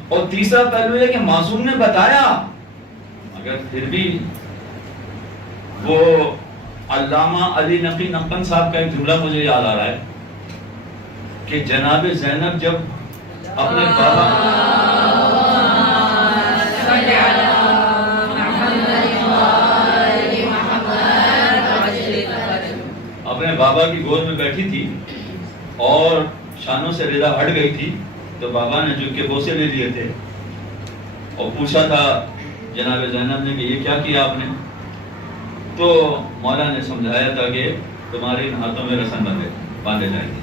اور تیسرا پہلو یہ کہ معصوم نے بتایا مگر پھر بھی وہ علامہ علی نقی نقن صاحب کا ایک جملہ مجھے یاد آ رہا ہے کہ جناب زینب جب اپنے بابا کی گود میں بیٹھی تھی اور شانوں سے رضا ہٹ گئی تھی تو بابا نے جھک کے بوسے لے لیے تھے اور پوچھا تھا جناب زینب نے کہ یہ کیا کیا آپ نے؟ تو مولا نے سمجھایا تھا کہ تمہارے ان ہاتھوں میں رسن باندھے جائیں گے.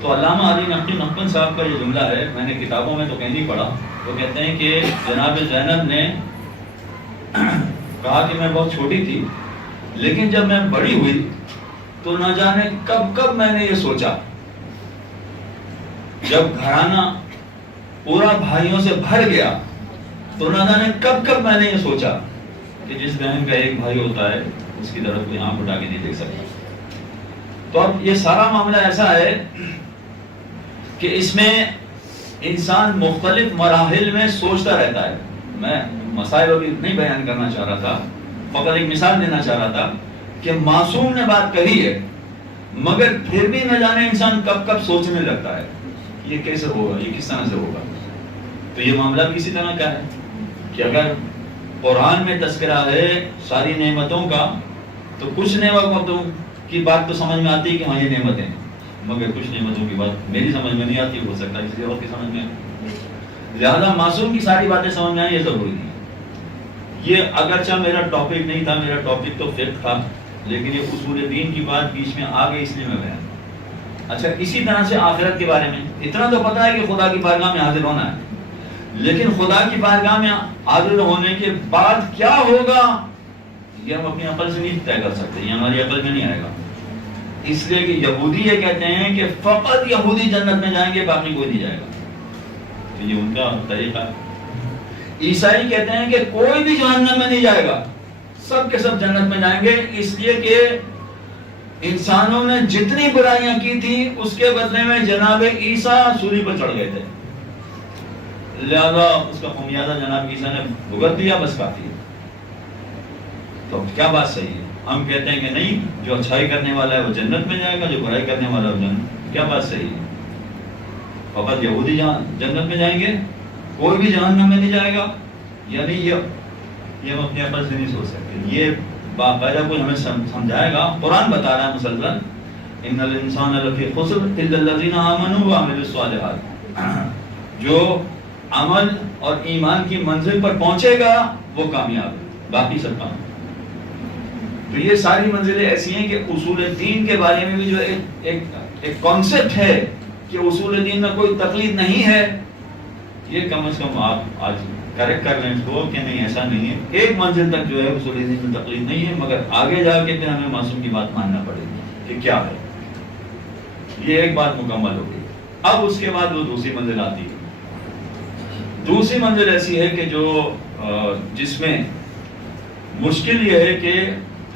تو علامہ علی نقی نقن صاحب کا یہ جملہ ہے, میں نے کتابوں میں تو کہیں نہیں پڑھا. وہ کہتے ہیں کہ جناب زینب نے کہا کہ میں بہت چھوٹی تھی لیکن جب میں بڑی ہوئی تو نہ جانے کب میں نے یہ سوچا, جب گھرانہ پورا بھائیوں سے بھر گیا تو نہ جانے کب میں نے یہ سوچا کہ جس بہن کا ایک بھائی ہوتا ہے اس کی طرف کوئی آنکھ اٹھا کے نہیں دیکھ سکتا. تو اب یہ سارا معاملہ ایسا ہے کہ اس میں انسان مختلف مراحل میں سوچتا رہتا ہے. میں مسائل ابھی نہیں بیان کرنا چاہ رہا تھا, فقط ایک مثال دینا چاہ رہا تھا کہ معصوم نے بات کہی ہے مگر پھر بھی نہ جانے انسان کب سوچنے لگتا ہے یہ کیسے ہوگا, یہ کس طرح سے ہوگا. تو یہ معاملہ بھی اسی طرح کا ہے کہ اگر قرآن میں تذکرہ ہے ساری نعمتوں کا تو کچھ نعمتوں کی بات تو سمجھ میں آتی ہے کہ ہاں یہ نعمتیں, مگر کچھ نعمتوں کی بات میری سمجھ میں نہیں آتی, ہو سکتا ہے کسی اور کی سمجھ میں. لہذا معصوم کی ساری باتیں سمجھ میں آئیں یہ ضروری نہیں. یہ اگرچہ میرا ٹاپک نہیں تھا, میرا ٹاپک تو فقہ تھا, لیکن یہ اصول دین کی بات بیچ میں آ گئی اس لیے میں بیان. اچھا, اسی طرح سے آخرت کے بارے میں اتنا تو پتا ہے کہ خدا کی بارگاہ میں حاضر ہونا ہے, لیکن خدا کی بارگاہ میں حاضر ہونے کے بعد کیا ہوگا یہ ہم اپنی عقل سے نہیں طے کر سکتے, یہ ہماری عقل میں نہیں آئے گا. اس لیے کہ یہودی یہ کہتے ہیں کہ فقط یہودی جنت میں جائیں گے, باقی کوئی نہیں جائے گا. تو یہ ان کا طریقہ ہے. عیسائی کہتے ہیں کہ کوئی بھی جہنم میں نہیں جائے گا, سب کے سب جنت میں جائیں گے, اس لیے کہ انسانوں نے جتنی برائیاں کی تھی اس کے بدلے میں جناب عیسیٰ سولی پر چڑھ گئے تھے, لہذا اس کا خمیازہ جناب عیسیٰ نے بھگت دیا, بس کافی ہے. تو کیا بات صحیح ہے؟ ہم کہتے ہیں کہ نہیں, جو اچھائی کرنے والا ہے وہ جنت میں جائے گا, جو برائی کرنے والا ہے وہ جنت. کیا بات صحیح ہے؟ فقط یہودی جنت میں جائیں گے, کوئی بھی جہنم میں نہیں جائے گا, یعنی یہ ہم اپنے عقل سے نہیں سوچ سکتے. یہ باقاعدہ کوئی ہمیں سمجھائے گا. قرآن بتا رہا ہے مسلسل ان الانسان لفی خسر الا الذین آمنوا وعملوا الصالحات, جو عمل اور ایمان کی منزل پر پہنچے گا وہ کامیاب ہے, باقی سب کام. تو یہ ساری منزلیں ایسی ہیں کہ اصول دین کے بارے میں بھی جو ایک کانسیپٹ ہے کہ اصول دین میں کوئی تقلید نہیں ہے, یہ کم از کم آپ آج کریکٹ کر لیں اس کو کہ نہیں ایسا نہیں ہے. ایک منزل تک جو ہے اصول دین میں تقلید نہیں ہے, مگر آگے جا کے پھر ہمیں معصوم کی بات ماننا پڑے گی کہ کیا ہے. یہ ایک بات مکمل ہو گئی. اب اس کے بعد وہ دوسری منزل آتی ہے. دوسری منزل ایسی ہے کہ جو جس میں مشکل یہ ہے کہ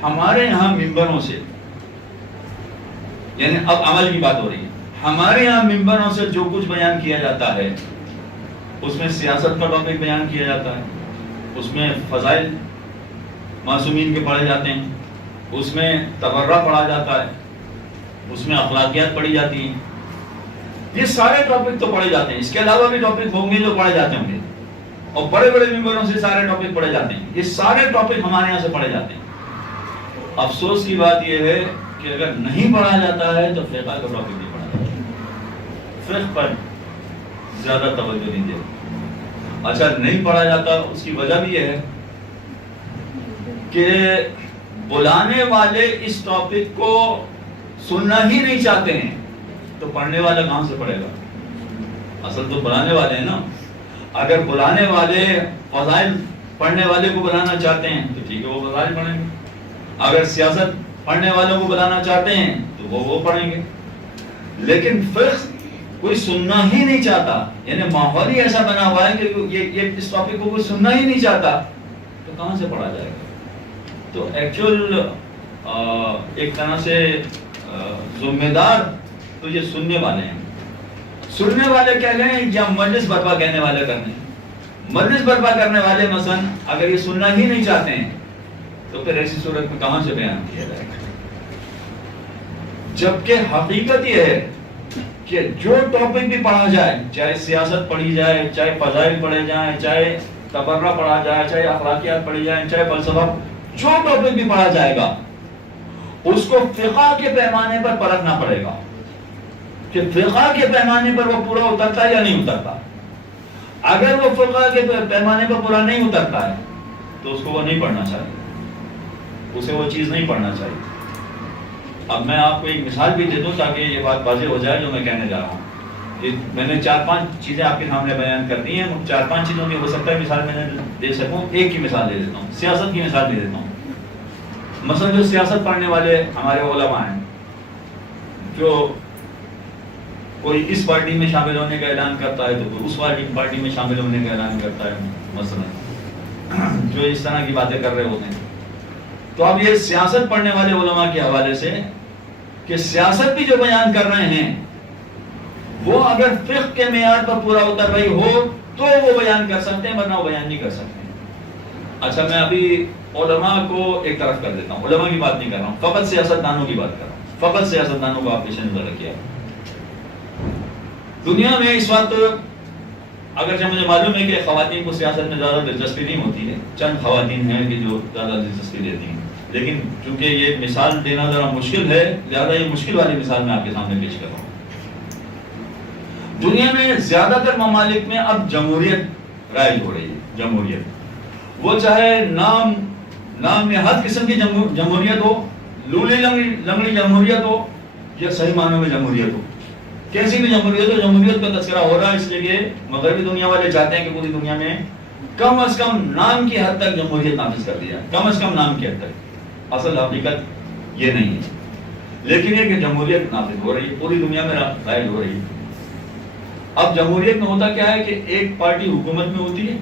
ہمارے یہاں ممبروں سے, یعنی اب عمل کی بات ہو رہی ہے, ہمارے یہاں ممبروں سے جو کچھ بیان کیا جاتا ہے اس میں سیاست کا ٹاپک بیان کیا جاتا ہے, اس میں فضائل معصومین کے پڑھے جاتے ہیں, اس میں تبرہ پڑھا جاتا ہے, اس میں اخلاقیات پڑھی جاتی ہیں. یہ سارے ٹاپک تو پڑھے جاتے ہیں, اس کے علاوہ بھی ٹاپک ہوں گے جو پڑھے جاتے ہوں گے, اور بڑے بڑے ممبروں سے سارے ٹاپک پڑھے جاتے ہیں. یہ سارے ٹاپک ہمارے یہاں سے پڑھے جاتے ہیں. افسوس کی بات یہ ہے کہ اگر نہیں پڑھا جاتا ہے تو فقہ کا ٹاپک نہیں پڑھا جاتا, فقہ پر زیادہ توجہ نہیں دیتے. اچھا, نہیں پڑھا جاتا اس کی وجہ بھی یہ ہے کہ بلانے والے اس ٹاپک کو سننا ہی نہیں چاہتے ہیں, تو پڑھنے والا کہاں سے پڑھے گا؟ اصل تو بلانے والے ہیں نا. اگر بلانے والے فضائل پڑھنے والے کو بلانا چاہتے ہیں تو ٹھیک ہے, وہ فضائل پڑھیں گے. اگر سیاست پڑھنے والوں کو بلانا چاہتے ہیں تو وہ پڑھیں گے. لیکن فقہ کوئی سننا ہی نہیں چاہتا، یعنی ماحول ہی ایسا بنا ہوا ہے کہ یہ اس ٹاپک کو کوئی سننا ہی نہیں چاہتا، تو کہاں سے پڑھا جائے گا؟ تو ایکچوئل ایک طرح سے ذمہ دار تو یہ سننے والے ہیں، سننے والے کہہ لیں یا مجلس برپا کہنے والے کرنے، مجلس برپا کرنے والے مثلا اگر یہ سننا ہی نہیں چاہتے ہیں تو پھر ایسی صورت میں کہاں سے بیان کیا جائے گا؟ جبکہ حقیقت یہ ہے کہ جو ٹاپک بھی پڑھا جائے، چاہے سیاست پڑھی جائے، چاہے فضائل پڑھے جائیں، چاہے تبرہ پڑھا جائے، چاہے اخلاقیات پڑھی جائیں، چاہے فلسفہ، جو ٹاپک بھی پڑھا جائے گا اس کو فقہ کے پیمانے پر پرکھنا پڑے گا کہ فقہ کے پیمانے پر وہ پورا اترتا ہے یا نہیں اترتا۔ اگر وہ فقہ کے پیمانے پر پورا نہیں اترتا ہے تو اس کو وہ نہیں پڑھنا چاہیے، اسے وہ چیز نہیں پڑھنا چاہیے۔ اب میں آپ کو ایک مثال بھی دے دوں تاکہ یہ بات واضح ہو جائے جو میں کہنے جا رہا ہوں۔ میں نے 4-5 چیزیں آپ کے سامنے بیان کر دی ہیں، 4-5 چیزوں کی ہو سکتا ہے مثال میں نے دے سکوں، ایک کی مثال دے دیتا ہوں، سیاست کی مثال دے دیتا ہوں۔ مثلا جو سیاست پڑھنے والے ہمارے علماء ہیں، جو کوئی اس پارٹی میں شامل ہونے کا اعلان کرتا ہے تو کوئی اس پارٹی میں شامل ہونے کا اعلان کرتا ہے، مثلا جو اس طرح کی باتیں کر رہے ہوتے ہیں، تو اب یہ سیاست پڑھنے والے علماء کے حوالے سے کہ سیاست بھی جو بیان کر رہے ہیں وہ اگر فقہ کے معیار پر پورا اتر رہی ہو تو وہ بیان کر سکتے ہیں، ورنہ وہ بیان نہیں کر سکتے۔ اچھا میں ابھی علماء کو ایک طرف کر دیتا ہوں، علماء کی بات نہیں کر رہا ہوں، فقط سیاست دانوں کی بات کر رہا ہوں، فقط سیاست دانوں کو آپ پیش نظر رکھیے۔ دنیا میں اس وقت اگرچہ مجھے معلوم ہے کہ خواتین کو سیاست میں زیادہ دلچسپی نہیں ہوتی ہے، چند خواتین ہیں کہ جو زیادہ دلچسپی لیتی ہیں، لیکن چونکہ یہ مثال دینا ذرا مشکل ہے لہذا یہ مشکل والی مثال میں آپ کے سامنے پیش کر رہا ہوں۔ دنیا میں زیادہ تر ممالک میں اب جمہوریت رائج ہو رہی ہے، جمہوریت، وہ چاہے نام میں ہر قسم کی جمہوریت ہو، لولی لنگڑی جمہوریت ہو یا صحیح معنوں میں جمہوریت ہو، کیسی بھی جمہوریت ہو، جمہوریت کا تذکرہ ہو رہا ہے، اس لیے کہ مغربی دنیا والے چاہتے ہیں کہ پوری دنیا میں کم از کم نام کی حد تک جمہوریت نافذ کر دیا، کم از کم نام کی حد تک، اصل حقیقت یہ نہیں ہے، لیکن یہ کہ جمہوریت نافذ ہو رہی ہے، پوری دنیا میں رائج ہو رہی ہے۔ اب جمہوریت میں ہوتا کیا ہے کہ ایک پارٹی حکومت میں ہوتی ہے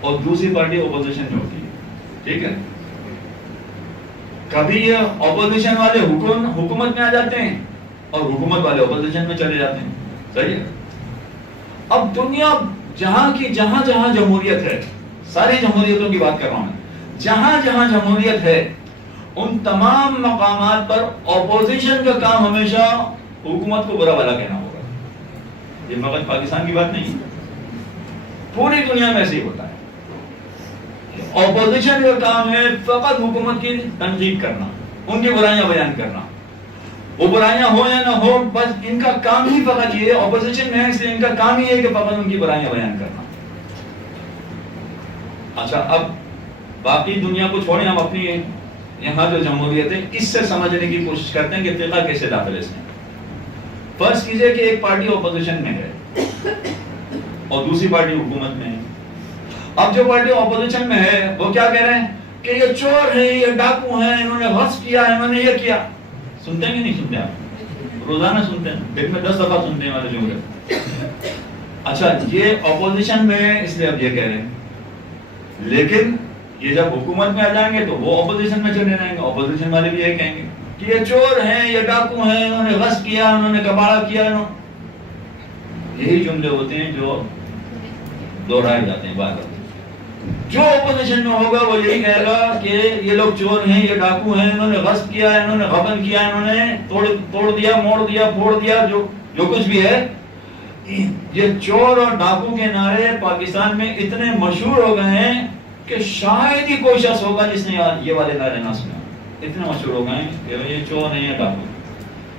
اور دوسری پارٹی اپوزیشن میں ہوتی ہے، ٹھیک ہے؟ کبھی یہ اپوزیشن والے حکومت میں آ جاتے ہیں اور حکومت والے اپوزیشن میں چلے جاتے ہیں، صحیح ہے؟ اب دنیا جہاں جمہوریت ہے، ساری جمہوریتوں کی بات کر رہا ہوں میں، جہاں جمہوریت ہے ان تمام مقامات پر اپوزیشن کا کام ہمیشہ حکومت کو برا بھلا کہنا ہوگا۔ یہ فقط پاکستان کی بات نہیں، پوری دنیا میں ایسے ہی ہوتا ہے۔ اپوزیشن کا کام ہے فقط حکومت کی تنقید کرنا، ان کی برائیاں بیان کرنا، وہ برائیاں ہو یا نہ ہو، بس ان کا کام ہی فقط یہ ہے، اپوزیشن میں ہے اس لیے ان کا کام ہی ہے کہ فقط ان کی برائیاں بیان کرنا۔ اچھا اب باقی دنیا کو چھوڑیں، ہم اپنی یہاں جو جمہوریت ہے اس سے سمجھنے کی کوشش کرتے ہیں کہ فقہ کیسے داخل ہے اس میں۔ فرض کیجئے کہ ایک پارٹی اپوزیشن میں ہے اور دوسری پارٹی حکومت میں ہے۔ اب جو پارٹی اپوزیشن میں ہے وہ کیا کہہ رہے ہیں کہ یہ چور ہیں، یہ ڈاکو ہیں، انہوں نے غصب کیا ہے، انہوں نے یہ کیا۔ سنتے ہیں کہ نہیں سنتے؟ آپ روزانہ سنتے ہیں، دن میں 10 دفعہ سنتے ہیں ہمارے جملے۔ اچھا یہ اپوزیشن میں ہے اس لیے اب یہ کہہ رہے ہیں، لیکن یہ جب حکومت میں آ جائیں گے تو وہ اپوزیشن میں چلے جائیں گے، اپوزیشن والے بھی یہ کہیں گے کہ یہ چور ہیں، یہ ڈاکو ہیں، انہوں نے غصب کیا، انہوں نے کباڑہ کیا۔ یہی جملے ہوتے ہیں جو دہرائے جاتے ہیں بار بار۔ جو اپوزیشن میں ہوگا وہ یہی کہے گا کہ یہ لوگ چور ہیں، یہ ڈاکو ہیں، انہوں نے غصب کیا ہے، انہوں نے غبن کیا، انہوں نے توڑ دیا، موڑ دیا، پھوڑ دیا، جو کچھ بھی ہے۔ یہ چور اور ڈاکو کے نعرے پاکستان میں اتنے مشہور ہو گئے ہیں کہ شاید ہی کوئی شخص ہوگا جس نے یہ والے نعرے نہ سنا، اتنے مشہور ہو گئے ہیں کہ یہ چور ہیں، یہ ڈاکو۔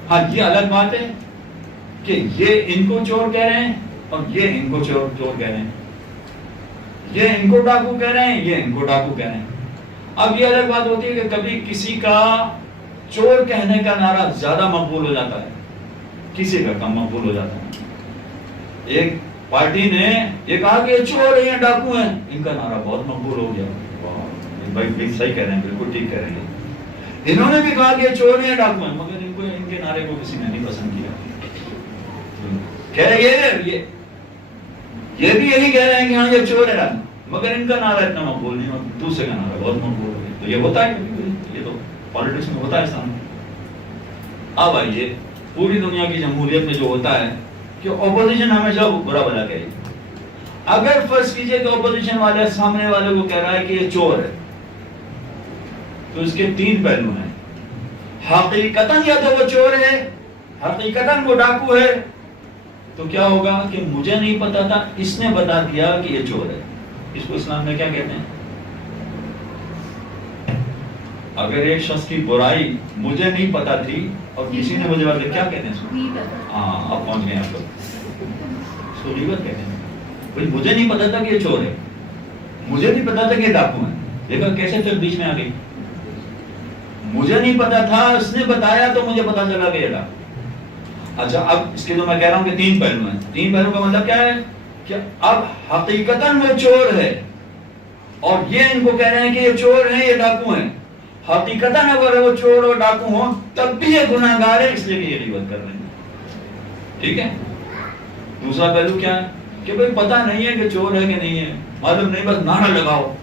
ہاں یہ الگ بات ہے کہ یہ ان کو چور کہہ رہے ہیں اور یہ ان کو چور کہہ رہے ہیں، یہ ان کو ڈاکو کہہ رہے ہیں، یہ ان کو ڈاکو کہہ رہے ہیں۔ اب یہ الگ بات ہوتی ہے کہ کبھی کسی کا چور کہنے کا نعرہ زیادہ مقبول ہو جاتا ہے، کسی کا کم مقبول ہو جاتا ہے۔ ایک پارٹی نے یہ کہا کہ یہ چور ہیں، یہ ڈاکو ہیں، ان کا نعرہ بہت مقبول ہو گیا، بھائی صحیح کہہ رہے ہیں، بالکل ٹھیک کہہ رہے ہیں۔ انہوں نے بھی کہا کہ یہ چور ہیں، ڈاکو ہیں، مگر ان کے نعرے کو کسی نے نہیں پسند کیا۔ کہہ رہے یہ بھی یہی کہہ رہے ہیں کہ ہاں یہ چور ہے، مگر ان کا نعرہ اتنا مقبول نہیں اور دوسرے کا نعرہ بہت مقبول ہے. تو یہ ہوتا ہے، یہ تو پالیٹکس میں ہوتا ہے سامنے. اب آئیے پوری دنیا کی جمہوریت میں جو ہوتا ہے کہ اپوزیشن ہمیشہ برا بھلا کہے. اگر فرض کیجئے کہ اپوزیشن والے سامنے والے کو کہہ رہا ہے کہ یہ چور ہے، تو اس کے 3 پہلو ہیں. حقیقتاً یا تو وہ چور ہے، حقیقتاً وہ ڈاکو ہے، تو کیا ہوگا کہ مجھے نہیں پتا تھا، اس نے بتا دیا کہ یہ چور ہے. اس کو اسلام میں کیا کہتے ہیں؟ اگر ایک شخص کی برائی مجھے نہیں پتا تھی اور کسی نے مجھے بتا، کیا کہتے ہیں اس کو؟ ہاں اب پہنچ گئے آپ لوگ. اس کو غیبت کہتے ہیں. بھائی مجھے نہیں پتا تھا کہ یہ چور ہے، مجھے نہیں پتا تھا کہ یہ ڈاکو ہے. دیکھا کیسے پھر بیچ میں آ گئی. مجھے نہیں پتا تھا، اس نے بتایا تو مجھے پتا چلا کہ یہ ڈاکو. اچھا اب اس کے جو میں کہہ رہا ہوں کہ 3 پہلو ہیں. 3 پہلو کا مطلب کیا ہے کہ اب حقیقتاً وہ چور ہے اور یہ ان کو کہہ رہے ہیں کہ یہ چور ہیں، یہ ڈاکو ہیں. حقیقتاً اگر وہ چور اور ڈاکو ہوں تب بھی یہ گناہگار ہے، اس لیے کہ یہ غیبت کر رہے ہیں. ٹھیک ہے. دوسرا پہلو کیا ہے کہ بھئی پتہ نہیں ہے کہ چور ہے کہ نہیں ہے، معلوم نہیں، بس نعرہ لگاؤ،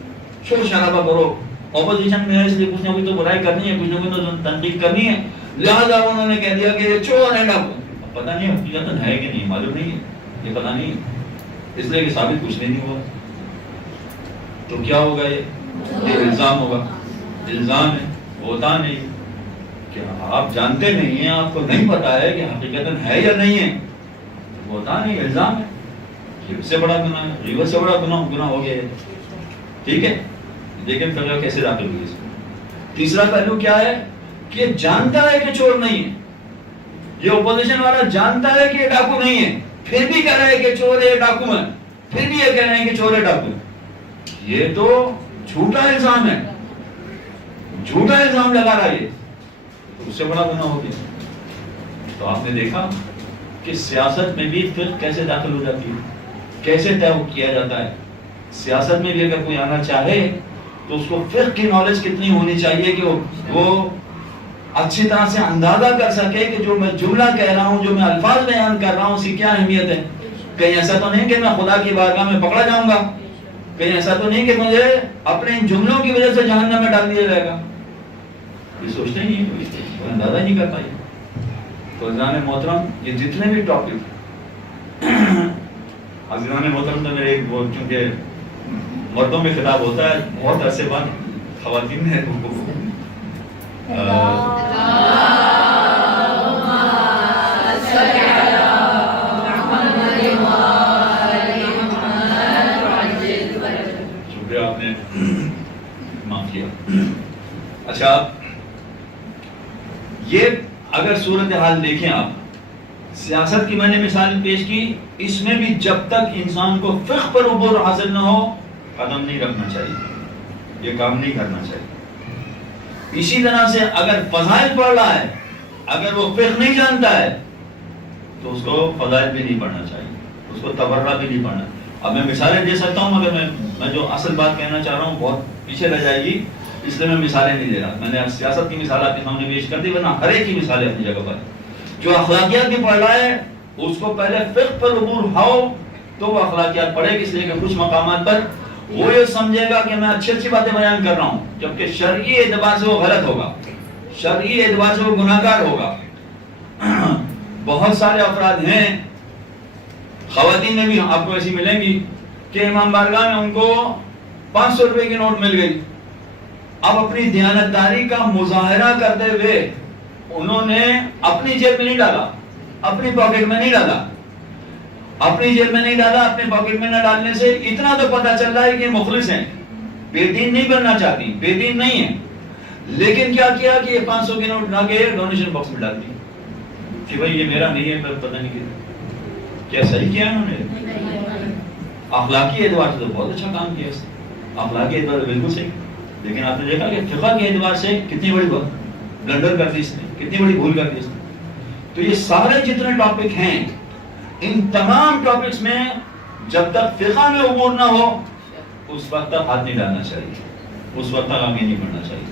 شور شرابہ کرو. اپوزیشن میں ہے اس لیے کچھ نہ کچھ تو برائی کرنی ہے، کچھ نہ کچھ تو تنقید کرنی ہے، لہذا انہوں نے کہہ دیا کہ یہ چور ہے ڈاکو. پتہ نہیں حقیقتاً ہے کہ نہیں، معلوم نہیں ہے، یہ پتہ نہیں، اس لیے کہ ثابت کچھ نہیں ہوا. تو کیا ہوگا؟ یہ الزام ہوگا. الزام ہے، ہوتا نہیں کہ آپ جانتے نہیں ہیں، آپ کو نہیں پتا ہے کہ حقیقتاً ہے یا نہیں ہے، ہوتا نہیں، الزام ہے. یہ اس سے بڑا گناہ ہے، غیبت سے بڑا گناہ ہو گیا ہے. ٹھیک ہے. لیکن پھر کیسے داخل ہوئی اس میں؟ تیسرا پہلو کیا ہے کہ جانتا ہے کہ چور نہیں ہے. یہ اپوزیشن والا جانتا ہے کہ یہ ڈاکو نہیں ہے، پھر بھی کہہ رہا ہے کہ چور ہے، ڈاکو ہے، پھر بھی یہ کہہ رہے ہیں کہ چور ہے، ڈاکو ہے. یہ تو جھوٹا الزام ہے، جھوٹا الزام لگا رہا ہے. اس سے بڑا گناہ ہو گیا. تو آپ نے دیکھا کہ سیاست میں بھی فقہ کیسے داخل ہو جاتی ہے، کیسے طے کیا جاتا ہے. سیاست میں بھی اگر کوئی آنا چاہے تو اس کو فقہ کی نالج کتنی ہونی چاہیے کہ وہ اچھی طرح سے اندازہ کر سکے کہ جو میں جملہ کہہ رہا ہوں، جو میں الفاظ بیان کر رہا ہوں، اس کی کیا اہمیت ہے. کہیں ایسا تو نہیں کہ میں خدا کی بارگاہ میں پکڑا جاؤں گا، کہیں ایسا تو نہیں کہ مجھے اپنے ان جملوں کی وجہ سے جہنم میں ڈال دیا جائے گا. یہ سوچتے ہی نہیں، کوئی اندازہ نہیں کرتا. تو حضران محترم، یہ جتنے بھی ٹاپک، حضران محترم تو میرے ایک چونکہ مردوں میں خطاب ہوتا ہے، بہت عرصے بعد خواتین نے شکریہ، آپ نے معاف کیا. اچھا یہ اگر صورتحال دیکھیں آپ، سیاست کی میں نے مثال پیش کی، اس میں بھی جب تک انسان کو فقہ پر عبور حاصل نہ ہو قدم نہیں رکھنا چاہیے، یہ کام نہیں کرنا چاہیے. اسی طرح سے اگر فضائل پڑھ رہا ہے، اگر وہ فقہ نہیں جانتا ہے تو اس کو فضائل بھی نہیں پڑھنا چاہیے، اس کو تبرہ بھی نہیں پڑھنا. اب میں مثالیں دے سکتا ہوں مگر میں جو اصل بات کہنا چاہ رہا ہوں بہت پیچھے رہ جائے گی، اس لیے میں مثالیں نہیں دے رہا. میں نے سیاست کی مثال آپ کے سامنے پیش کر دی، ورنہ ہر ایک کی مثالیں اپنی جگہ پر. جو اخلاقیات بھی پڑھ رہا ہے اس کو پہلے فقہ پر عبور ہو تو وہ اخلاقیات پڑھے، اس لیے کہ کچھ مقامات پر وہ یہ سمجھے گا کہ میں اچھی اچھی باتیں بیان کر رہا ہوں، جبکہ شرعی اعتبار سے وہ غلط ہوگا، شرعی اعتبار سے وہ گناہگار ہوگا. بہت سارے افراد ہیں، خواتین میں بھی آپ کو ایسی ملیں گی کہ امام بارگاہ میں ان کو 500 روپے کی نوٹ مل گئی. اب اپنی دیانتداری کا مظاہرہ کرتے ہوئے انہوں نے اپنی جیب میں نہیں ڈالا، اپنی پاکٹ میں نہیں ڈالا، اپنی جیب میں نہیں ڈالا، اپنے پاکٹ میں نہ ڈالنے سے اتنا تو پتہ چل رہا ہے کہ مخلص ہیں، بے دین نہیں بننا چاہتی، بے دین نہیں ہے. لیکن کیا کیا کہ یہ 500 کی نوٹ لا کے ڈونیشن باکس میں ڈال دی کہ بھائی یہ میرا نہیں ہے، پر پتہ نہیں کیا صحیح کیا انہوں نے. اخلاقی اعتبار سے تو بہت اچھا کام کیا، اخلاقی اعتبار سے بالکل صحیح. لیکن آپ نے دیکھا کہ فقہ کے اعتبار سے کتنی بڑی بلنڈر کر دی اس نے، کتنی بڑی بھول کر دی اس نے. تو یہ سارے جتنے ٹاپک ہیں، ان تمام ٹاپکس میں جب تک فقہ میں عبور نہ ہو اس وقت تک ہاتھ نہیں ڈالنا چاہیے، اس وقت تک آگے نہیں بڑھنا چاہیے.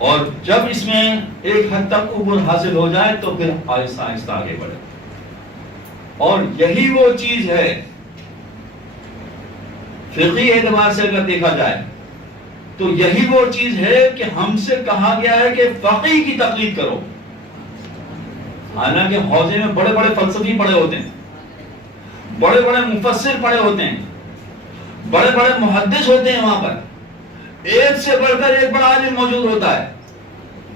اور جب اس میں ایک حد تک عبور حاصل ہو جائے تو پھر آہستہ آہستہ آگے بڑھے. اور یہی وہ چیز ہے فقہی اعتبار سے اگر دیکھا جائے تو یہی وہ چیز ہے کہ ہم سے کہا گیا ہے کہ فقیہ کی تقلید کرو. حالانکہ حوزے میں بڑے بڑے فلسفی پڑے ہوتے ہیں, بڑے بڑے مفسر پڑے ہوتے ہیں, بڑے بڑے محدث ہوتے ہیں, وہاں پر ایک سے بڑھ کر ایک بڑا عالم موجود ہوتا ہے,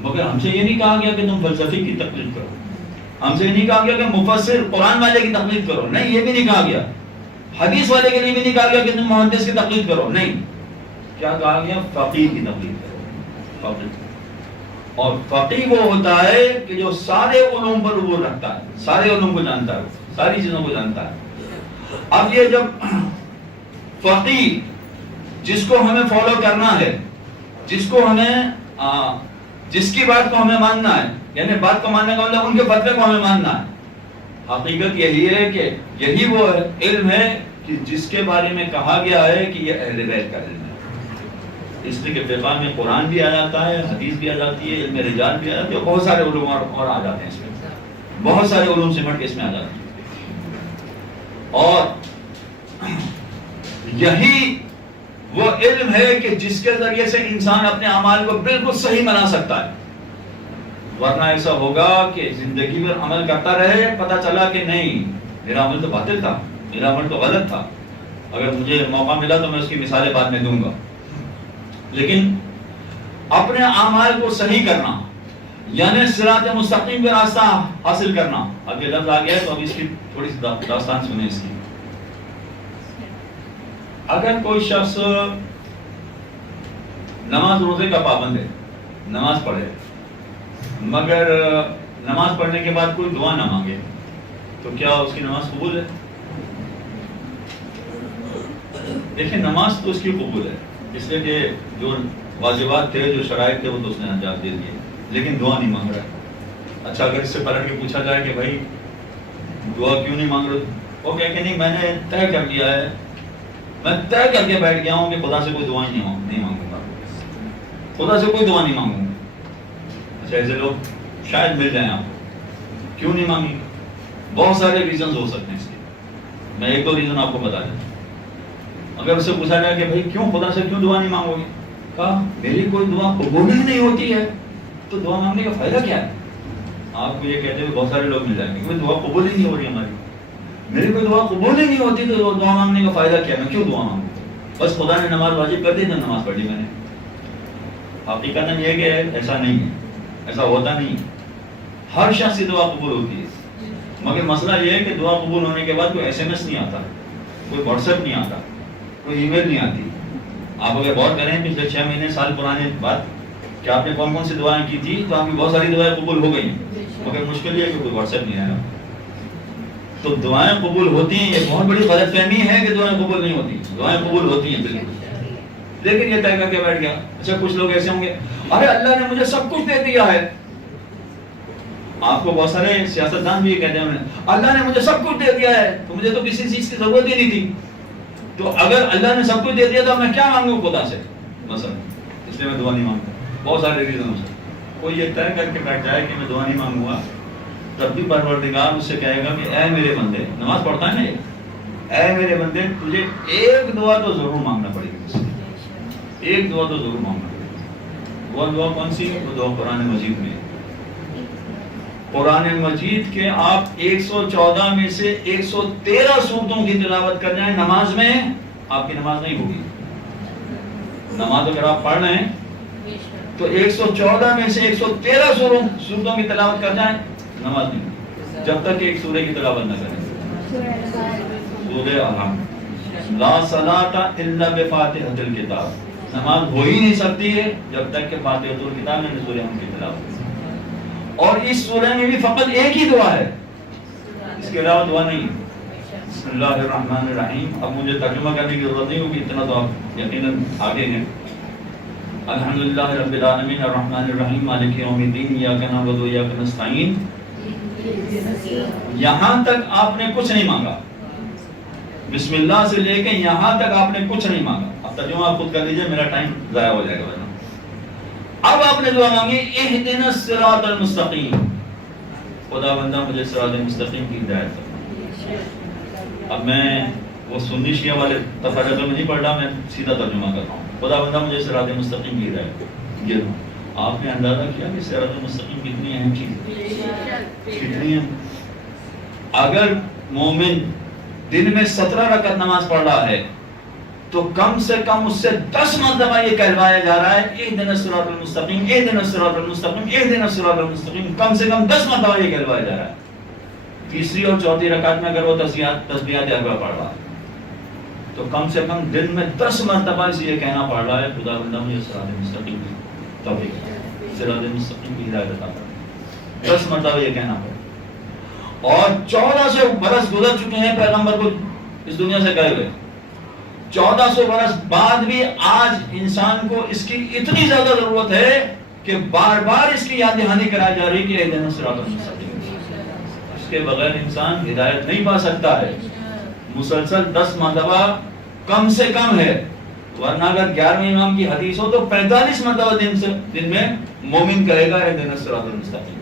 مگر ہم سے یہ نہیں کہا گیا کہ تم فلسفی کی تقلید کرو, ہم سے یہ نہیں کہا گیا کہ مفسر قرآن والے کی تقلید کرو, نہیں یہ بھی نہیں کہا گیا. حدیث والے کے لیے بھی نہیں کہا گیا کہ تم محدث کی تقلید کرو, نہیں, کیا کہا گیا؟ فقیہ کی تقلید کرو. فقیہ. اور فقیہ وہ ہوتا ہے کہ جو سارے علوم پر عبور رکھتا ہے, سارے علوم کو جانتا ہے, ساری چیزوں کو جانتا ہے. اب یہ جب فقیہ جس کو ہمیں فالو کرنا ہے, جس کو ہمیں جس کی بات کو ہمیں ماننا ہے, یعنی بات کو ماننے کا مطلب ان کے فتوے کو ہمیں ماننا ہے. حقیقت یہی ہے کہ یہی وہ علم ہے کہ جس کے بارے میں کہا گیا ہے کہ یہ اہل بیت کا علم ہے. اس لیے کہ فقہ میں قرآن بھی آ جاتا ہے, حدیث بھی آ جاتی ہے, علم رجال بھی آ جاتی ہے, بہت سارے علوم اور آ جاتے ہیں اس میں, بہت سارے علوم سمٹ کے اس میں آ جاتے ہیں. اور یہی وہ علم ہے کہ جس کے ذریعے سے انسان اپنے اعمال کو بالکل صحیح بنا سکتا ہے. ورنہ ایسا ہوگا کہ زندگی میں عمل کرتا رہے, پتہ چلا کہ نہیں میرا عمل تو باطل تھا, میرا عمل تو غلط تھا. اگر مجھے موقع ملا تو میں اس کی مثالیں بعد میں دوں گا. لیکن اپنے اعمال کو صحیح کرنا, یعنی صراط مستقیم پہ راستہ حاصل کرنا. اب یہ لفظ آ گیا ہے تو اب اس کی تھوڑی سی داستان سنیں اس کی. اگر کوئی شخص نماز روزے کا پابند ہے, نماز پڑھے, مگر نماز پڑھنے کے بعد کوئی دعا نہ مانگے, تو کیا اس کی نماز قبول ہے؟ دیکھیں نماز تو اس کی قبول ہے, اس لیے کہ جو واجبات تھے, جو شرائط تھے وہ تو اس نے انجام دے دیے, لیکن دعا نہیں مانگ رہا ہے. اچھا اگر اس سے پلٹ کے پوچھا جائے کہ بھائی دعا کیوں نہیں مانگ رہے, وہ کہہ کہ نہیں میں نے طے کر لیا ہے, میں طے کر کے بیٹھ گیا ہوں کہ خدا سے کوئی دعا نہیں مانگوں گا, خدا سے کوئی دعا نہیں مانگوں گا. اچھا ایسے لوگ شاید مل جائیں آپ کو, کیوں نہیں مانگیں گے؟ بہت سارے ریزنز ہو سکتے ہیں اس کے, میں ایک دو ریزن آپ کو بتا دیتا ہوں. اگر اس سے پوچھا جائے کہ بھائی کیوں خدا سے کیوں دعا نہیں مانگو گے, کہا میری کوئی دعا قبول ہی نہیں ہوتی ہے, تو دعا مانگنے کا فائدہ کیا ہے؟ آپ کو یہ کہتے ہوئے بہت سارے لوگ مل جائیں گے کہ دعا قبول ہی نہیں ہو رہی ہماری, میری کوئی دعا قبول ہی نہیں ہوتی تو دعا مانگنے کا فائدہ کیا ہے, میں کیوں دعا مانگوں؟ بس خدا نے نماز واجب کر دی تو نماز پڑھ لی میں نے. حقیقت یہ کہ ایسا نہیں ہے, ایسا ہوتا نہیں. ہر شخص کی دعا قبول ہوتی ہے, مگر مسئلہ یہ ہے کہ دعا قبول ہونے کے بعد کوئی SMS نہیں آتا, کوئی واٹس ایپ نہیں آتا, کوئی ای میل نہیں آتی. آپ اگر غور کریں پچھلے 6 مہینے سال پرانے بات کہ آپ نے کون کون سی دعائیں کی تھی, تو آپ کی بہت ساری دعائیں قبول ہو گئی ہیں, مگر مشکل یہ ہے کہ کوئی واٹس ایپ نہیں آیا. تو دعائیں قبول ہوتی ہیں, یہ بہت بڑی غلط فہمی ہے کہ دعائیں قبول نہیں ہوتی. دعائیں قبول ہوتی ہیں بالکل, لیکن یہ طے کر کے بیٹھ گیا. اچھا کچھ لوگ ایسے ہوں گے, ارے اللہ نے مجھے سب کچھ دے دیا ہے. آپ کو بہت سارے سیاستدان بھی یہ کہتے ہیں اللہ نے مجھے سب کچھ دے دیا ہے, تو مجھے تو کسی چیز کی ضرورت ہی نہیں تھی. تو اگر اللہ نے سب کچھ دے دیا تو میں کیا مانگوں خدا سے مثلا, اس لیے میں دعا نہیں مانگتا. بہت سارے ریزن ہو سکتے. کوئی یہ طے کر کے بیٹھ جائے کہ میں دعا نہیں مانگوں گا, تب بھی پروردگار اس سے کہے گا کہ اے میرے بندے, نماز پڑھتا ہے نا یہ, اے میرے بندے تجھے ایک دعا تو ضرور مانگنا پڑے گی, ایک دعا تو ضرور مانگنا پڑے گی. وہ دعا کون سی؟ وہ دعا قرآن مجید میں. قرآن مجید کے آپ 114 میں سے 113 سورتوں کی تلاوت کر جائیں نماز میں, آپ کی نماز نہیں ہوگی. نماز اگر آپ پڑھ رہے ہیں تو 114 میں سے 113 سورتوں کی تلاوت کر جائیں, نماز نہیں ہوگی جب تک کہ ایک سورہ کی تلاوت نہ کریں. سورہ الحمد, لا صلاۃ الا بفاتحۃ الکتاب, نماز ہو ہی نہیں سکتی ہے جب تک کہ فاتحۃ الکتاب میں سورہ الحمد کی تلاوت. اور اس سورہ میں بھی فقط ایک ہی دعا ہے, اس کے علاوہ دعا نہیں. بسم اللہ الرحمن الرحیم. اب مجھے ترجمہ کرنے کی ضرورت نہیں ہوگی, اتنا تو آپ یقیناً آگے ہیں. الحمدللہ رب العالمین الرحمن الرحیم مالک یوم الدین ایاک نعبد و ایاک نستعین. یہاں تک آپ نے کچھ نہیں مانگا, بسم اللہ سے لے کے یہاں تک آپ نے کچھ نہیں مانگا. اب ترجمہ آپ خود کر لیجئے, میرا ٹائم ضائع ہو جائے گا. اب آپ نے دعا مانگی اہدنا الصراط المستقیم, خدا بندہ مجھے صراط مستقیم کی ہدایت کر. اب میں وہ سنی شیعہ والے تفرقے میں نہیں پڑھ رہا، میں سیدھا ترجمہ کر رہا ہوں. خدا بندہ مجھے صراط مستقیم کی ہدایت. یہ آپ نے اندازہ کیا کہ صراط مستقیم کتنی اہم چیز ہے؟ کتنی ہے؟ اگر مومن دن میں 17 رکعت نماز پڑھ رہا ہے تو کم سے کم اس سے 10 مرتبہ یہ کہلوایا جا رہا ہے اہدنا الصراط المستقیم، اہدنا الصراط المستقیم، اہدنا الصراط المستقیم. کم سے کم 10 مرتبہ یہ کہلوایا جا رہا ہے. تیسری اور چوتھی رکعت میں اگر وہ تسبیحات اربع پڑھ رہا ہے تو کم سے کم دن میں 10 مرتبہ اسے یہ کہنا پڑ رہا ہے خدا بندہ مجھے صراط مستقیم کی توفیق، صراط مستقیم کی ہدایت عطا فرما. 10 مرتبہ یہ کہنا پڑا. اور 1400 برس گزر چکے ہیں پیغمبر کو اس دنیا سے گئے ہوئے. 1400 برس بعد بھی آج انسان کو اس کی اتنی زیادہ ضرورت ہے کہ بار بار اس کی یاد دہانی کرائی جا رہی کہ اہدنا الصراط المستقیم. اس کے بغیر انسان ہدایت نہیں پا سکتا ہے. مسلسل 10 مرتبہ کم سے کم ہے، ورنہ اگر 11ویں امام کی حدیث ہو تو 45 مرتبہ دن میں مومن کہے گا اہدنا الصراط المستقیم.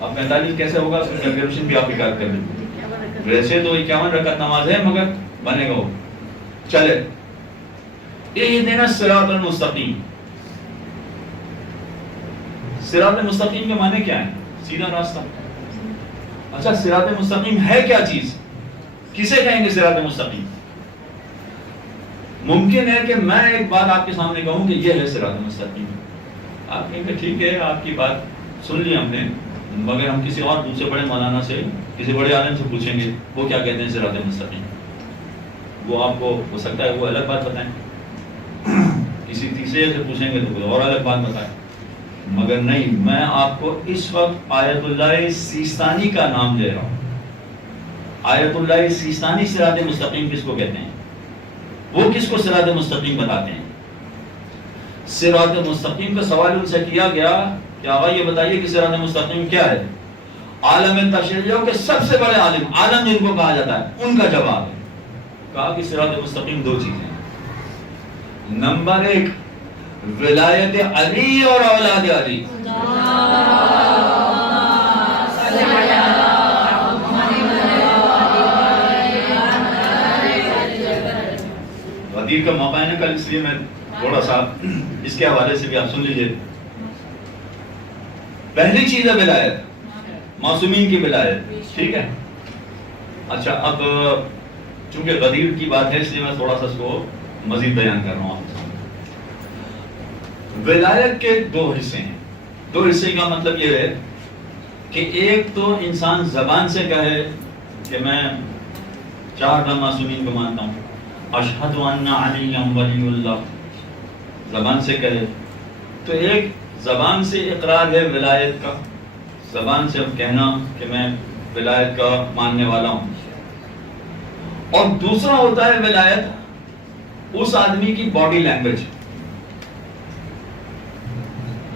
اب 45 کیسے ہوگا اس کی کیلکولیشن بھی آپ کر لیں. ویسے تو 51 رکعت نماز ہے مگر بنے گا وہ. چلے اہدنا الصراط المستقیم. صراط مستقیم کے معنی کیا ہے؟ سیدھا راستہ. اچھا صراط مستقیم ہے کیا چیز؟ کسے کہیں گے صراط مستقیم؟ ممکن ہے کہ میں ایک بات آپ کے سامنے کہوں کہ یہ ہے صراط مستقیم. آپ کہیں کہ ٹھیک ہے آپ کی بات سن لی ہم نے، مگر ہم کسی اور دوسرے بڑے مولانا سے، کسی بڑے عالم سے پوچھیں گے وہ کیا کہتے ہیں صراط مستقیم. وہ آپ کو ہو سکتا ہے وہ الگ بات بتائیں. کسی تیسرے سے پوچھیں گے تو کوئی اور الگ بات بتائیں. مگر نہیں، میں آپ کو اس وقت آیت اللہ سیستانی کا نام دے رہا ہوں. آیت اللہ سیستانی صراط مستقیم کس کو کہتے ہیں؟ وہ کس کو صراط مستقیم بتاتے ہیں؟ صراط مستقیم کا سوال ان سے کیا گیا کہ آقا یہ بتائیے کہ صراط مستقیم کیا ہے؟ عالم تشریع کے سب سے بڑے عالم، عالم جن کو کہا جاتا ہے، ان کا جواب ہے. کہا کہ صراط مستقیم 2 چیزیں ہیں. نمبر 1 ولایت علی اور اولاد علی. غدیر کا موقع ہے نا کل، اس لیے میں تھوڑا سا اس کے حوالے سے بھی آپ سن لیجئے. پہلی چیز ہے ولایت، معصومین کی ولایت. ٹھیک ہے. اچھا اب چونکہ غدیر کی بات ہے اس لیے میں تھوڑا سا اس کو مزید بیان کر رہا ہوں آپ کے سامنے. ولایت کے 2 حصے ہیں. 2 حصے کا مطلب یہ ہے کہ ایک تو انسان زبان سے کہے کہ میں 4 معصومین کو مانتا ہوں، اشہد ان علی ولی اللہ، زبان سے کہے. تو ایک زبان سے اقرار ہے ولایت کا، زبان سے کہنا کہ میں ولایت کا ماننے والا ہوں. اور دوسرا ہوتا ہے ولایت اس آدمی کی باڈی لینگویج.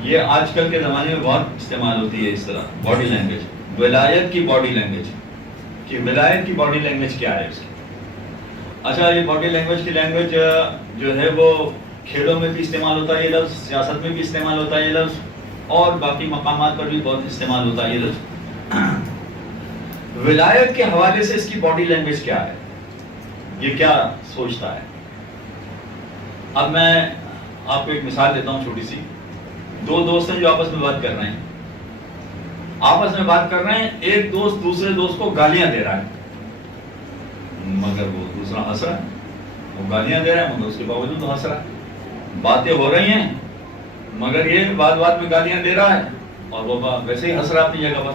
یہ آج کل کے زمانے میں بہت استعمال ہوتی ہے اس طرح باڈی لینگویج. ولایت کی باڈی لینگویج، کہ ولایت کی باڈی لینگویج کیا ہے اس کی. اچھا یہ باڈی لینگویج کی لینگویج جو ہے وہ کھیلوں میں بھی استعمال ہوتا ہے یہ لفظ، سیاست میں بھی استعمال ہوتا ہے یہ لفظ، اور باقی مقامات پر بھی بہت استعمال ہوتا ہے یہ لفظ. ولایت کے حوالے سے اس کی باڈی لینگویج کیا ہے، یہ کیا سوچتا ہے. اب میں آپ کو ایک مثال دیتا ہوں چھوٹی سی. 2 دوست ہیں جو آپس میں بات کر رہے ہیں، آپس میں بات کر رہے ہیں. ایک دوست دوسرے دوست کو گالیاں دے رہا ہے مگر وہ دوسرا ہنس رہا ہے. وہ گالیاں دے رہا ہے مگر اس کے باوجود وہ ہنس رہا ہے. باتیں ہو رہی ہیں مگر یہ بات میں گالیاں دے رہا ہے اور وہ ویسے ہی ہنس رہا اپنی جگہ پر.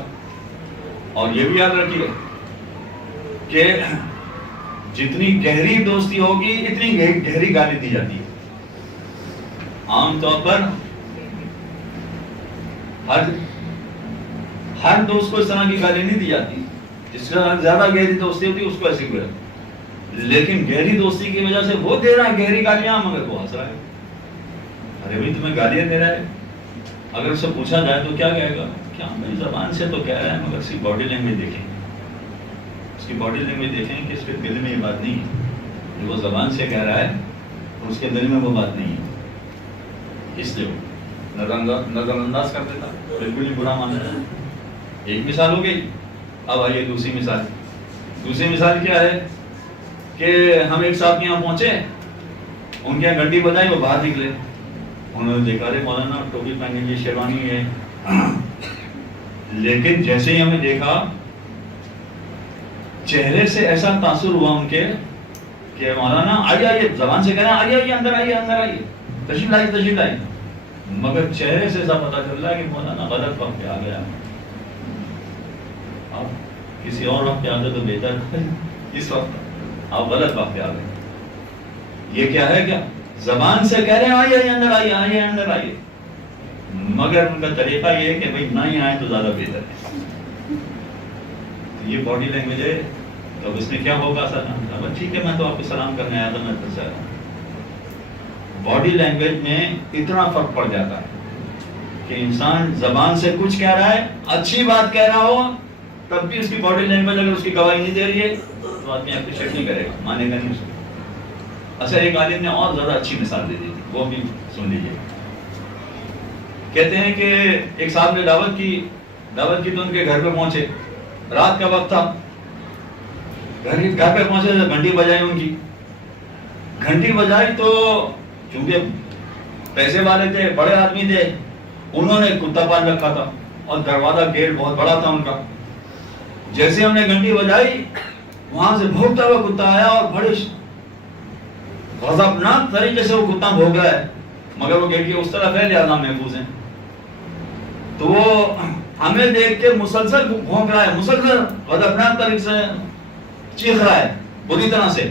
اور یہ بھی یاد رکھیے کہ جتنی گہری دوستی ہوگی اتنی گہری گالی دی جاتی ہے. عام طور پر ہر دوست کو اس طرح کی گالی نہیں دی جاتی. جس سے زیادہ گہری دوستی ہوتی ہے اس کو ایسی کوئی، لیکن گہری دوستی کی وجہ سے وہ دے رہا ہے گہری گالیاں مگر وہ ہنس رہا ہے. ارے بھائی تمہیں گالیاں دے رہا ہے. اگر اس سے پوچھا جائے تو کیا کہے گا؟ کیا میری زبان سے تو کہہ رہا ہے مگر اس کی باڈی لینگویج دیکھیں، اس کی باڈی لینگویج دیکھیں کہ اس کے دل میں یہ بات نہیں ہے. جو وہ زبان سے کہہ رہا ہے اس کے دل میں وہ بات نہیں ہے. اس لیے نظر انداز کر دیتا، بالکل ہی برا مان لیتا. ایک مثال ہو گئی. اب آئیے دوسری مثال. دوسری مثال کیا ہے کہ ہم ایک صاحب کے یہاں پہنچے، ان کے یہاں گھنٹی بجائی، وہ باہر نکلے، انہوں نے دیکھا رے مولانا ٹوپی پہنی ہوئی شیروانی ہے، لیکن جیسے ہی ہمیں دیکھا چہرے سے ایسا تاثر ہوا ان کے کہ مولانا آئیے آئیے، زبان سے کہہ رہے ہیں آئیے آئیے، اندر آئیے اندر آئیے، تشریف لائیے تشریف لائیے، مگر چہرے سے ایسا پتا چل رہا ہے کہ مولانا غلط وقت پہ آ گیا، آپ کسی اور وقت پہ آتے تو بہتر ہے، اس وقت آپ غلط وقت پہ آ گئے۔ یہ کیا ہے؟ کیا زبان سے کہہ رہے ہیں آئیے آئیے اندر آئیے آئیے اندر آئیے، مگر ان کا طریقہ یہ ہے کہ بھائی نہ ہی آئے تو زیادہ بہتر ہے۔ یہ باڈی لینگویج ہے، تو اس میں کیا ہوگا اثر؟ ٹھیک ہے میں تو آپ کو سلام کرنے آیا تھا، میں پھر سے آیا۔ باڈی لینگویج میں اتنا فرق پڑ جاتا ہے کہ انسان زبان سے کچھ کہہ رہا ہے، اچھی بات کہہ رہا ہو، تب بھی اس کی باڈی لینگویج اگر اس کی گواہی نہیں دے رہی ہے تو آدمی اپریشیٹ نہیں کرے گا، مانے گا نہیں اس کو۔ اچھا ایک عالم نے اور زیادہ اچھی مثال دے دی تھی، وہ بھی سن لیجیے۔ کہتے ہیں کہ ایک صاحب نے دعوت کی تو ان کے گھر پہ پہنچے، رات کا وقت تھا، گھر پہ پہنچے تو گھنٹی بجائی، ان کی گھنٹی بجائی تو چونکہ پیسے والے تھے، بڑے آدمی تھے، انہوں نے کتا پال رکھا تھا اور دروازہ گیٹ بہت بڑا تھا ان کا۔ جیسے ہم نے گھنٹی بجائی وہاں سے بھونکتا ہوا کتا آیا اور بڑے غضبناک طریقے سے وہ کتا بھونک رہا ہے، مگر وہ گیٹ کی اس طرف ہے لہذا محفوظ ہیں، تو وہ ہمیں دیکھ کے مسلسل بھونک رہا ہے، مسلسل غضبناک طریقے سے چیخ رہا ہے بری طرح سے،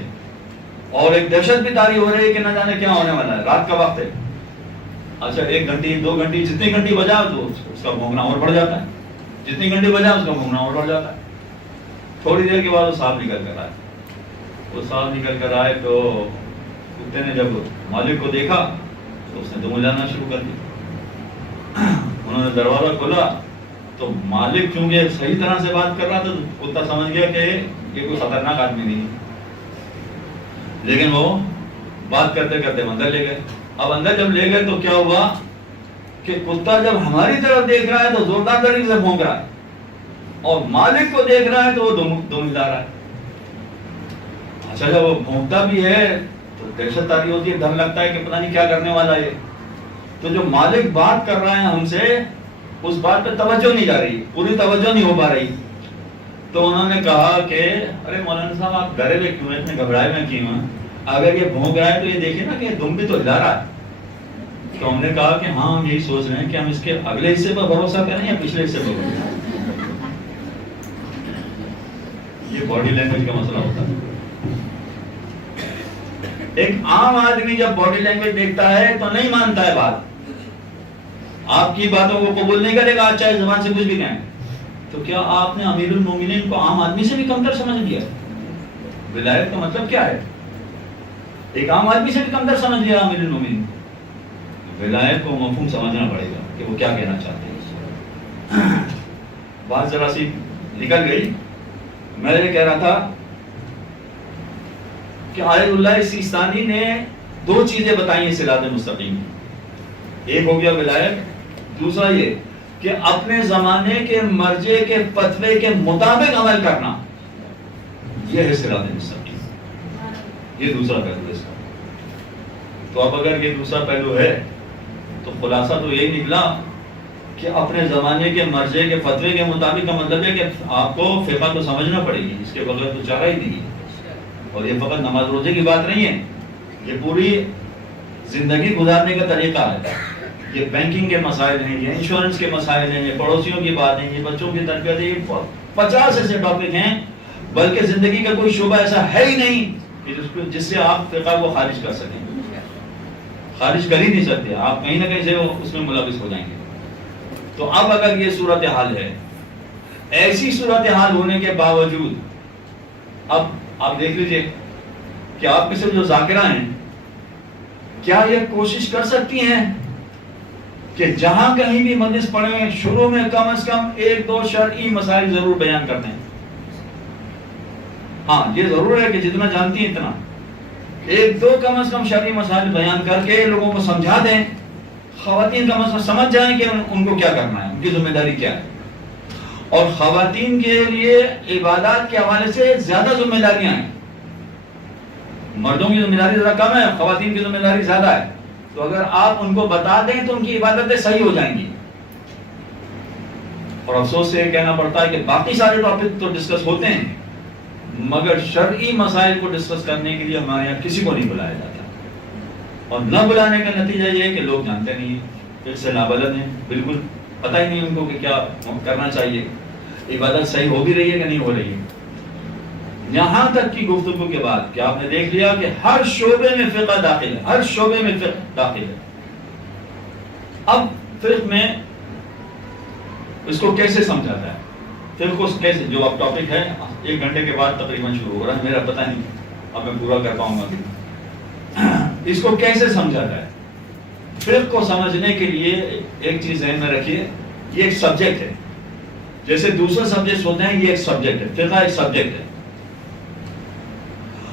اور ایک دہشت بھی طاری ہو رہی ہے کہ نہ جانے کیا ہونے والا ہے، رات کا وقت ہے۔ اچھا ایک گھنٹی 2 گھنٹی جتنی گھنٹی بجا تو اس کا بھونکنا اور بڑھ جاتا ہے، جتنی گھنٹی بجا اس کا بھونکنا اور بڑھ جاتا ہے۔ تھوڑی دیر کے بعد وہ صاحب نکل کر آئے تو کتے نے جب مالک کو دیکھا تو اس نے دم جانا شروع کر دیا۔ انہوں نے دروازہ کھولا تو مالک چونکہ صحیح طرح سے بات کر رہا تھا تو کتا سمجھ گیا کہ یہ کوئی خطرناک آدمی نہیں ہے، لیکن وہ بات کرتے کرتے اندر لے گئے۔ اب اندر جب لے گئے تو کیا ہوا کہ کتا جب ہماری طرف دیکھ رہا ہے تو زوردار طریقے سے بھونک رہا ہے، اور مالک کو دیکھ رہا ہے تو وہ دم ہلا رہا ہے۔ اچھا جب وہ بھونکتا بھی ہے تو دہشت طاری ہوتی ہے، ڈر لگتا ہے کہ پتہ نہیں کیا کرنے والا ہے، تو جو مالک بات کر رہا ہے ہم سے اس بات پہ توجہ نہیں جا رہی، پوری توجہ نہیں ہو پا رہی، تو انہوں نے کہا کہ ارے مولانا صاحب آپ ڈرے ہوئے کیوں ہیں، اتنے گھبرائے ہوئے کیوں ہیں، اگر یہ بھونک رہا ہے تو یہ دیکھیں نا کہ دم بھی تو ہلا رہا ہے۔ تو ہم نے کہا کہ ہاں ہم یہی سوچ رہے ہیں کہ ہم اس کے اگلے حصے پر بھروسہ کریں یا پچھلے حصے پر بھروسہ۔ یہ باڈی لینگویج کا مسئلہ ہوتا ہے۔ ایک عام آدمی جب باڈی لینگویج دیکھتا ہے تو نہیں مانتا ہے بات، آپ کی باتوں کو قبول نہیں کرے گا چاہے زبان سے کچھ بھی کہیں۔ تو کیا آپ نے امیر المومنین کو عام آدمی سے بھی کمتر سمجھ لیا؟ ولایت کا مطلب کیا ہے؟ ایک عام آدمی سے بھی کمتر سمجھ لیا امیر المومنین؟ ولایت کو مفہوم سمجھنا پڑے گا کہ وہ کیا کہنا چاہتے ہیں۔ بات ذرا سی نکل گئی، میں یہ کہہ رہا تھا کہ آیت اللہ سیستانی نے 2 چیزیں بتائی ہیں صراط مستقیم کی، ایک ہو گیا ولایت، دوسرا یہ کہ اپنے زمانے کے مرجع کے فتوے کے مطابق عمل کرنا، یہ ہے صراط مستقیم، یہ دوسرا پہلو ہے اس کا۔ تو اب اگر یہ دوسرا پہلو ہے تو خلاصہ تو یہی نکلا کہ اپنے زمانے کے مرجع کے فتوے کے مطابق کا مطلب ہے کہ آپ کو فقہ تو سمجھنا پڑے گی، اس کے بغیر تو چارہ ہی نہیں ہے۔ اور یہ فقط نماز روزے کی بات نہیں ہے، یہ پوری زندگی گزارنے کا طریقہ ہے، یہ بینکنگ کے مسائل ہیں، یہ انشورنس کے مسائل ہیں، یہ پڑوسیوں کی بات ہیں، یہ بچوں کی تربیت ہے، یہ 50 ایسے ٹاپک ہیں، بلکہ زندگی کا کوئی شعبہ ایسا ہے ہی نہیں کہ جس سے آپ فقہ کو خارج کر سکیں، خارج کر ہی نہیں سکتے، آپ کہیں نہ کہیں سے اس میں ملوث ہو جائیں گے۔ تو اب اگر یہ صورتحال ہے، ایسی صورتحال ہونے کے باوجود اب آپ دیکھ لیجئے کہ آپ میں سے جو ذاکرہ ہیں کیا یہ کوشش کر سکتی ہیں کہ جہاں کہیں بھی مجلس پڑھیں شروع میں کم از کم 1-2 شرعی مسائل ضرور بیان کرتے ہیں؟ ہاں یہ ضرور ہے کہ جتنا جانتی ہیں اتنا 1-2 کم از کم شرعی مسائل بیان کر کے لوگوں کو سمجھا دیں، خواتین کم از کم سمجھ جائیں کہ ان کو کیا کرنا ہے، ان کی ذمہ داری کیا ہے۔ اور خواتین کے لیے عبادات کے حوالے سے زیادہ ذمہ داریاں ہیں. مردوں کی ذمہ داری ذرا کم ہے، خواتین کی ذمہ داری زیادہ ہے. تو اگر آپ ان کو بتا دیں تو ان کی عبادتیں صحیح ہو جائیں گی. اور افسوس سے کہنا پڑتا ہے کہ باقی سارے ٹاپک تو ڈسکس ہوتے ہیں، مگر شرعی مسائل کو ڈسکس کرنے کے لیے ہمارے یہاں کسی کو نہیں بلایا جاتا. اور نہ بلانے کا نتیجہ یہ ہے کہ لوگ جانتے نہیں ہیں، پھر سے نابلد ہیں، بالکل پتہ ہی نہیں ان کو کہ کیا کرنا چاہیے، عبادت صحیح ہو بھی رہی ہے کہ نہیں ہو رہی ہے. یہاں تک کی گفتگو کے بعد کہ آپ نے دیکھ لیا کہ ہر شعبے میں فقہ داخل ہے، ہر شعبے میں فقہ داخل ہے. اب فقہ میں اس کو کیسے سمجھاتا ہے، فقہ کو کیسے، جو اب ٹاپک ہے 1 گھنٹے کے بعد تقریباً شروع ہو رہا ہے، میرا پتہ نہیں اب میں پورا کر پاؤں گا. اس کو کیسے سمجھاتا ہے؟ فقہ کو سمجھنے کے لیے ایک چیز ذہن میں رکھیے، یہ ایک سبجیکٹ ہے. جیسے دوسرے سبجیکٹ ہوتے ہیں، یہ ایک سبجیکٹ ہے، فقہ ایک سبجیکٹ ہے.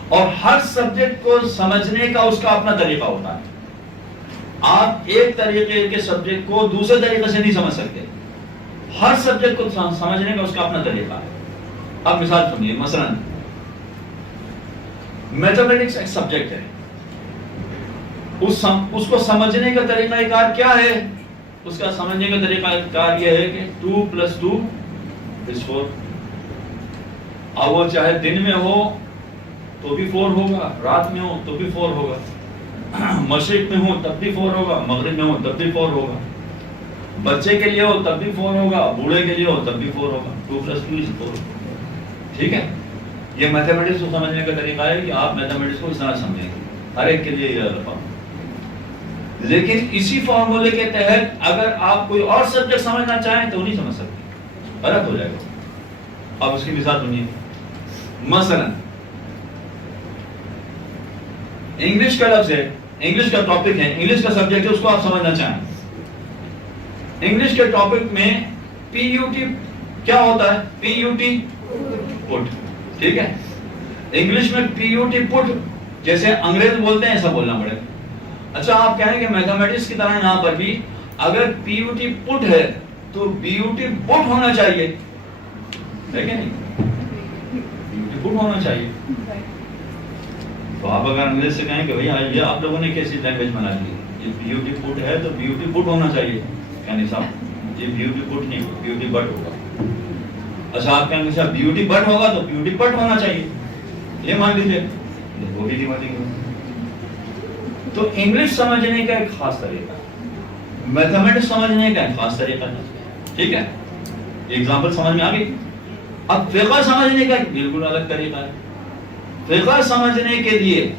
اور ہر سبجیکٹ کو سمجھنے کا اس کا اپنا طریقہ ہوتا ہے. آپ ایک طریقے کے سبجیکٹ کو دوسرے طریقے سے نہیں سمجھ سکتے. ہر سبجیکٹ کو سمجھنے کا اس کا اپنا طریقہ ہے. اب مثال سنیے، مثلا میتھمیٹکس ایک سبجیکٹ ہے، اس کو سمجھنے کا طریقہ کار کیا ہے؟ اس کا سمجھنے کا طریقہ کار یہ ہے کہ 2 + 2 = 4. اب وہ چاہے دن میں ہو تو بھی 4 ہوگا، رات میں ہو تو بھی 4 ہوگا، مشرق میں ہو تب بھی 4 ہوگا، مغرب میں ہو تب بھی 4 ہوگا، بچے کے لیے ہو تب بھی 4 ہوگا، بوڑھے کے لیے ہو تب بھی 4 ہوگا. 2 + 2 = 4. ٹھیک ہے، یہ میتھمیٹکس کو سمجھنے کا طریقہ ہے کہ آپ میتھمیٹکس کو اس طرح سمجھیں گے، ہر ایک کے لیے یہ الفاظ. لیکن اسی فارمولے کے تحت اگر آپ کوئی اور سبجیکٹ سمجھنا چاہیں تو نہیں سمجھ سکتے، غلط ہو جائے گا. اب اس کی مثال سنیے، مثلا انگلش کا لفظ ہے، انگلش کا ٹاپک ہے، انگلش کا سبجیکٹ ہے، اس کو آپ سمجھنا چاہیں. انگلش کے ٹاپک میں PUT کیا ہوتا ہے؟ PUT پٹ. ٹھیک ہے، انگلش میں PUT پٹ جیسے انگریز بولتے ہیں ایسا بولنا پڑے. اچھا، آپ کہیں کہ میتھمیٹکس کی طرح یہاں پر بھی اگر PUT پٹ ہے تو BUT بٹ ہونا چاہیے، ہے کہ نہیں؟ BUT بٹ ہونا چاہیے. تو آپ اگر انگریز سے کہیں کہ بھیا یہ آپ لوگوں نے کیسی لینگویج بنا لی، یہ BUT پٹ ہے تو BUT بٹ ہونا چاہیے. یعنی صاحب یہ BUT پٹ نہیں، BUT بٹ ہوگا. اچھا، آپ کہیں گے صاحب BUT بٹ ہوگا تو BUT پٹ ہونا چاہیے، یہ مان لیجیے، وہ بھی نہیں مانیں گے. تو انگلش سمجھنے کا ایک خاص طریقہ، میتھمیٹکس سمجھنے کا ایک خاص طریقہ ہے. ٹھیک ہے، ایگزامپل سمجھ میں آ گئی. اب فقہ سمجھنے کا ایک بالکل الگ طریقہ ہے. فقہ سمجھنے کے لیے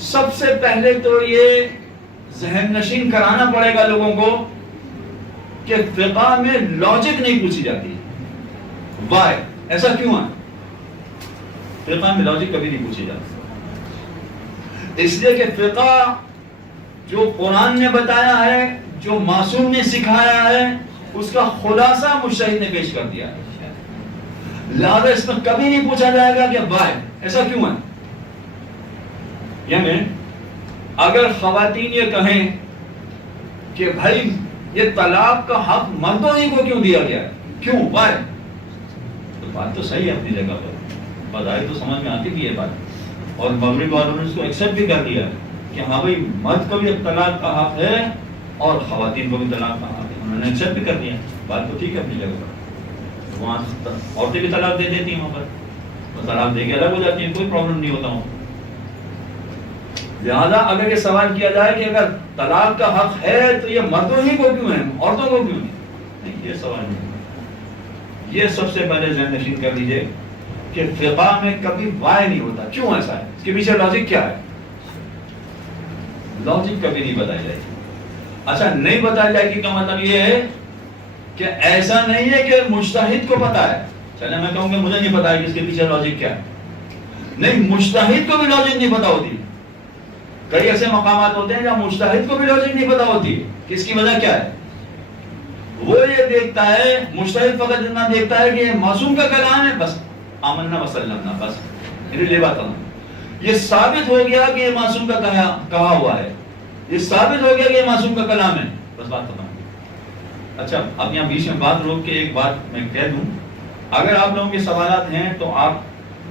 سب سے پہلے تو یہ ذہن نشین کرانا پڑے گا لوگوں کو کہ فقہ میں لاجک نہیں پوچھی جاتی. وائی؟ ایسا کیوں ہے؟ فقہ میں لاجک کبھی نہیں پوچھی جاتی. اس لیے کہ فقہ جو قرآن نے بتایا ہے، جو معصوم نے سکھایا ہے، اس کا خلاصہ مجتہد نے پیش کر دیا ہے. لہذا اس میں کبھی نہیں پوچھا جائے گا کہ وائی، ایسا کیوں ہے. یعنی اگر خواتین یہ کہیں کہ بھائی یہ طلاق کا حق مردوں ہی کو کیوں دیا گیا ہے، کیوں، وائی، تو بات تو صحیح ہے اپنی جگہ پر، بظاہر تو سمجھ میں آتی بھی ہے بات. اور مغرب والوں نے اس کو ایکسپٹ بھی کر دیا کہ ہاں بھائی مرد کو بھی طلاق کا حق ہے اور خواتین کو بھی طلاق کا حق ہے. انہوں نے ایکسپٹ بھی کر دیا، بات تو ٹھیک ہے اپنی جگہ پر. وہاں عورتیں بھی طلاق دے دیتی ہیں، وہاں پر طلاق دے کے الگ ہو جاتی ہیں، کوئی پرابلم نہیں ہوتا وہاں. لہذا اگر یہ سوال کیا جائے کہ اگر طلاق کا حق ہے تو یہ مردوں ہی کو کیوں ہے، عورتوں کو کیوں نہیں، یہ سوال نہیں. یہ سب سے پہلے ذہن نشین کر لیجئے کہ فقہ میں کبھی وائی نہیں ہوتا. کیوں ایسا ہے؟ اس کے پیچھے لاجک کیا ہے؟ لاجک کبھی نہیں بتائی جائے گی. اچھا، نہیں بتائی جائے گی کا مطلب یہ ہے کہ ایسا نہیں ہے کہ مجتہد کو پتا ہے. چلے میں کہوں گا مجھے نہیں پتا ہے کہ اس کے پیچھے لاجک کیا ہے. نہیں، مجتہد کو بھی لاجک نہیں پتا ہوتی. کئی ایسے مقامات ہوتے ہیں جہاں مجتہد کو بھی لاجک نہیں پتا ہوتی کہ اس کی وجہ کیا ہے. وہ یہ دیکھتا ہے، مجتہد فقط اتنا دیکھتا ہے کہ یہ معصوم کا کلام ہے، بس آمنا وسلمنا، بس یہ بات ہے. یہ ثابت ہو گیا کہ یہ معصوم کا کہا ہوا ہے، یہ ثابت ہو گیا کہ یہ معصوم کا کلام ہے، بس بات ختم. اچھا اب یہاں بیچ میں بات روک کے ایک بات میں کہہ دوں، اگر آپ لوگوں کے سوالات ہیں تو آپ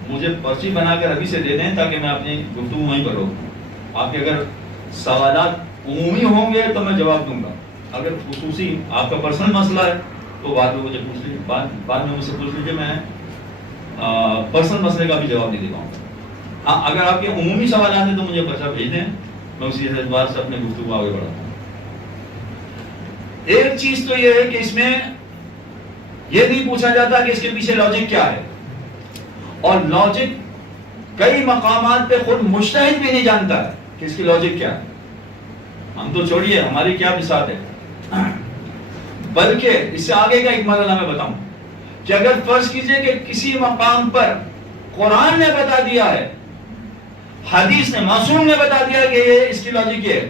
مجھے پرچی بنا کر ابھی سے دے دیں تاکہ میں اپنی گفتگو وہیں پر روکوں۔ آپ کے اگر سوالات عمومی ہوں گے تو میں جواب دوں گا، اگر خصوصی آپ کا پرسنل مسئلہ ہے تو بعد میں مجھے پوچھ لیجیے، بعد میں مجھ سے پوچھ لیجیے، میں پرسنل مسئلے کا بھی جواب نہیں دے پاؤں گا۔ ہاں اگر آپ کے عمومی سوالات ہیں تو مجھے پرچہ بھیج دیں، میں اسی اعتبار سے اپنے گفتگو آگے بڑھاتا ہوں۔ ایک چیز تو یہ ہے کہ اس میں یہ نہیں پوچھا جاتا کہ اس کے پیچھے لاجک کیا ہے، اور لاجک کئی مقامات پہ خود مجتہد بھی نہیں جانتا ہے کہ اس کی لاجک کیا ہے۔ ہم تو چھوڑیے ہماری کیا بساط ہے، بلکہ اس سے آگے کا ایک مرحلہ میں بتاؤں کہ اگر فرض کیجئے کہ کسی مقام پر قرآن نے بتا دیا ہے، حدیث نے، معصوم نے بتا دیا کہ یہ اس کی لاجک یہ ہے،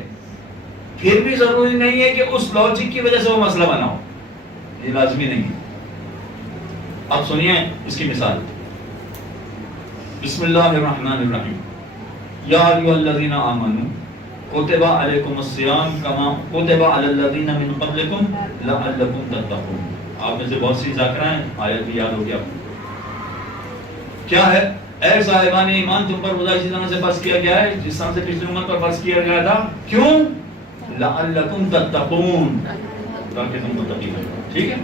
پھر بھی ضروری نہیں ہے کہ اس لاجک کی وجہ سے وہ مسئلہ بنا ہو، یہ لازمی نہیں ہے۔ اب سنیے اس کی مثال، بسم اللہ الرحمن الرحیم، یا ایھا الذین آمنوا کتب علیکم الصیام کما کتب علی الذین من قبلکم لعلکم تتقون۔ آپ میں سے بہت سی ذاکرہ ہیں، آیت بھی یاد ہو گیا۔ کیا ہے؟ اے صاحبان ایمان، تم پر روزہ اسی طرح سے فرض کیا گیا ہے جس طرح سے پچھلی امت پر فرض کیا گیا تھا۔ کیوں؟ لعلکم تتقون، تاکہ تم متقی بنو۔ ٹھیک ہے،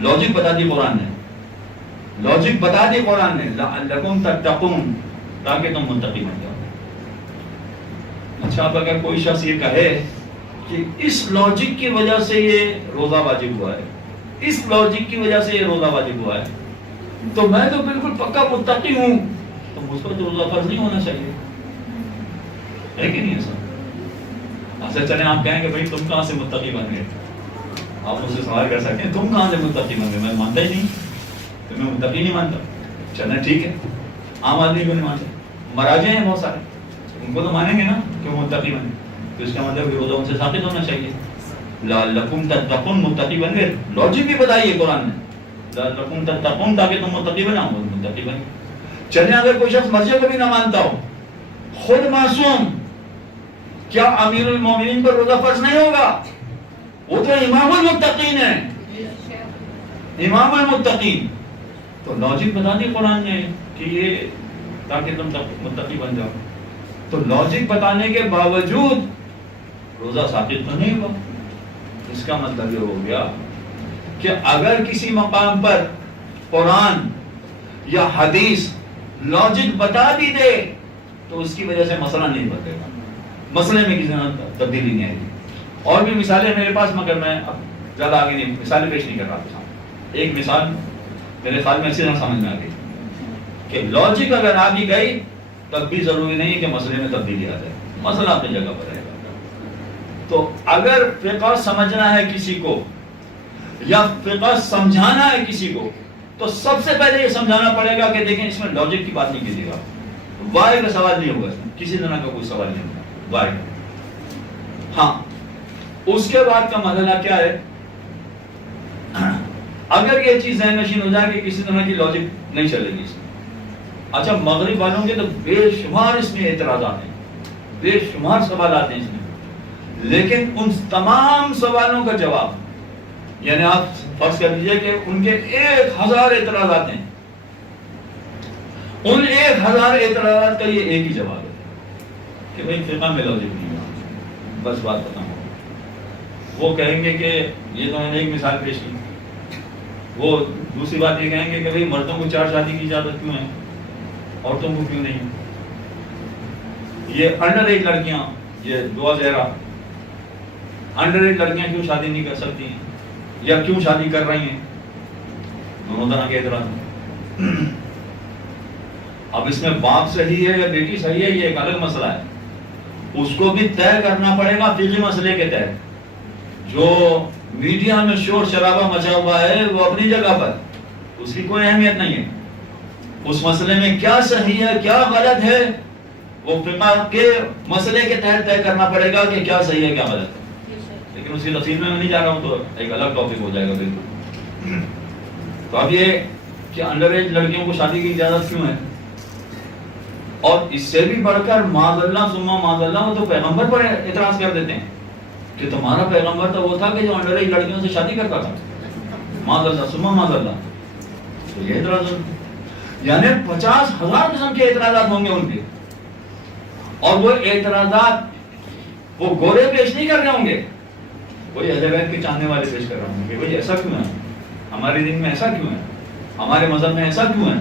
لاجک بتا دی قرآن نے، لاجک بتا دی قرآن نے، لعلکم تتقون، تاکہ تم متقی بن جاؤ۔ اچھا اب اگر کوئی شخص یہ کہے کہ اس لاجک کی وجہ سے یہ روزہ واجب ہوا ہے، اس لاجک کی وجہ سے یہ روزہ واجب ہوا ہے، تو میں تو بالکل پکا متقی ہوں، تو مجھ پر تو روزہ فرض نہیں ہونا چاہیے، ہے کہ نہیں ایسا؟ اچھا چلیں آپ کہیں کہ بھائی تم کہاں سے متقی بن گئے، آپ مجھ سے سوال کر سکتے ہیں تم کہاں سے متقی بن گئے، میں مانتا ہی نہیں، تو میں متقی نہیں مانتا۔ چلیں ٹھیک ہے، عام آدمی کو نہیں مانتے، مراجع ہیں بہت سارے، ان کو تو مانیں گے نا کہ وہ متقی بنے، تو اس کا مطلب روزہ ان سے ثابت ہونا چاہیے۔ لعلکم تتقون، متقی بن گئے، لاجک بھی بتائیے قرآن نے، لعلکم تتقون، تاکہ تم متقی بناؤ، متقی بن گئے۔ چلیں اگر کوئی شخص مرجع کو بھی نہ مانتا ہو، خود معصوم، کیا امیر المومنین پر روزہ فرض نہیں ہوگا؟ وہ تو امام المتقین ہے، امام المتقین، تو لاجک بتا دی قرآن نے کہ یہ تاکہ تم متقی بن جاؤ، تو لاجک بتانے کے باوجود روزہ ثابت تو نہیں ہوا۔ اس کا مطلب یہ ہو گیا کہ اگر کسی مقام پر قرآن یا حدیث لاجک بتا بھی دے تو اس کی وجہ سے مسئلہ نہیں بدلے گا، مسئلے میں کسی طرح تبدیلی نہیں آئے گی۔ اور بھی مثالیں میرے پاس، مگر میں اب زیادہ آگے نہیں مثالیں پیش نہیں کر رہا تھا۔ ایک مثال میرے خیال میں اسی طرح سمجھ میں آ گئی کہ لاجک اگر آ بھی گئی تب بھی ضروری نہیں ہے کہ مسئلے میں تبدیلی آ جائے، مسئلہ اپنی جگہ پر رہے گا۔ تو اگر فقہ سمجھنا ہے کسی کو یا فقہ سمجھانا ہے کسی کو تو سب سے پہلے یہ سمجھانا پڑے گا کہ دیکھیں اس میں لاجک کی بات نہیں کیجیے گا، وائے کا سوال نہیں ہوگا، کسی طرح کا کوئی سوال نہیں ہوگا، وائے۔ ہاں اس کے بعد کا مرحلہ کیا ہے؟ اگر یہ چیز ذہن نشین ہو جائے کہ کسی طرح کی لاجک نہیں چلے گی اس میں، اچھا مغرب والوں کے تو بے شمار اس میں اعتراضات ہیں، بے شمار سوالات ہیں اس میں، لیکن ان تمام سوالوں کا جواب، یعنی آپ فرض کر لیجئے کہ ان کے 1000 اعتراضات ہیں، ان 1000 اعتراضات کا یہ ایک ہی جواب ہے کہ بھئی فقہ میں لاجک نہیں ہے، بس بات ختم ہو۔ وہ کہیں گے کہ یہ تو میں نے ایک مثال پیش کی، وہ دوسری بات یہ کہیں گے کہ بھئی مردوں کو 4 شادی کی اجازت کیوں ہے، عورتوں کو کیوں نہیں؟ یہ انڈر ایج لڑکیاں، یہ دعا زہرا، انڈر ایج لڑکیاں کیوں شادی نہیں کر سکتی ہیں یا کیوں شادی کر رہی ہیں؟ دونوں طرح کے اعتراض۔ اب اس میں باپ صحیح ہے یا بیٹی صحیح ہے یہ ایک الگ مسئلہ ہے، اس کو بھی طے کرنا پڑے گا فقہی مسئلے کے تحت۔ جو میڈیا میں شور شرابہ مچا ہوا ہے وہ اپنی جگہ پر، اس کی کوئی اہمیت نہیں ہے، اس مسئلے میں کیا صحیح ہے کیا غلط ہے وہ فقہ کے مسئلے کے تحت طے کرنا پڑے گا کہ کیا صحیح ہے کیا غلط ہے، لیکن اس کی تفصیل میں نہیں جا رہا ہوں، تو ایک الگ ٹاپک ہو جائے گا بالکل۔ تو اب یہ کہ انڈر ایج لڑکیوں کو شادی کی اجازت کیوں ہے، اور اس سے بھی بڑھ کر معاذ اللہ ثم معاذ اللہ وہ تو پیغمبر پر اعتراض کر دیتے ہیں کہ تمہارا پیغمبر تو وہ تھا کہ جو انڈر ایج لڑکیوں سے شادی کرتا تھا، معاذ اللہ ثم معاذ اللہ. تو یہ اعتراض، یعنی 50,000 قسم کے اعتراضات ہوں گے ان کے، اور وہ اعتراضات وہ گورے پیش نہیں کر رہے ہوں گے، کوئی اہل بیت کے چاہنے والے پیش کر رہے ہوں گے. بھائی ایسا کیوں ہے، ہمارے دین میں ایسا کیوں ہے، ہمارے مذہب میں ایسا کیوں ہے؟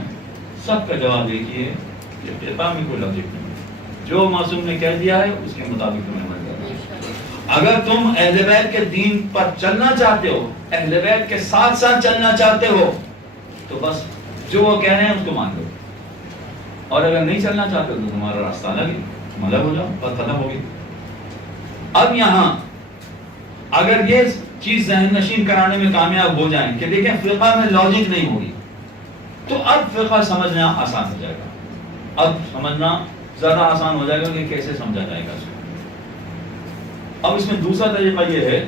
سب کا جواب دیکھیے کہ فقہ میں کوئی لاجک نہیں ہے، جو معصوم نے کہہ دیا ہے اس کے مطابق تمہیں عمل کرنا ہے. اگر تم اہل بیت کے دین پر چلنا چاہتے ہو، اہل بیت کے ساتھ ساتھ چلنا چاہتے ہو، تو بس جو وہ کہہ رہے ہیں اس کو مان لو، اور اگر نہیں چلنا چاہتے ہو تو تمہارا راستہ الگ ہے، ملب ہو جاؤ، بس ختم ہو گئی. اب یہاں اگر یہ چیز ذہن نشین کرانے میں کامیاب ہو جائیں کہ دیکھیں فقہ میں لاجک نہیں ہوگی، تو اب فقہ سمجھنا آسان ہو جائے گا. اب سمجھنا زیادہ آسان ہو جائے گا کہ کیسے سمجھا جائے گا اس کو. اب اس میں دوسرا طریقہ یہ ہے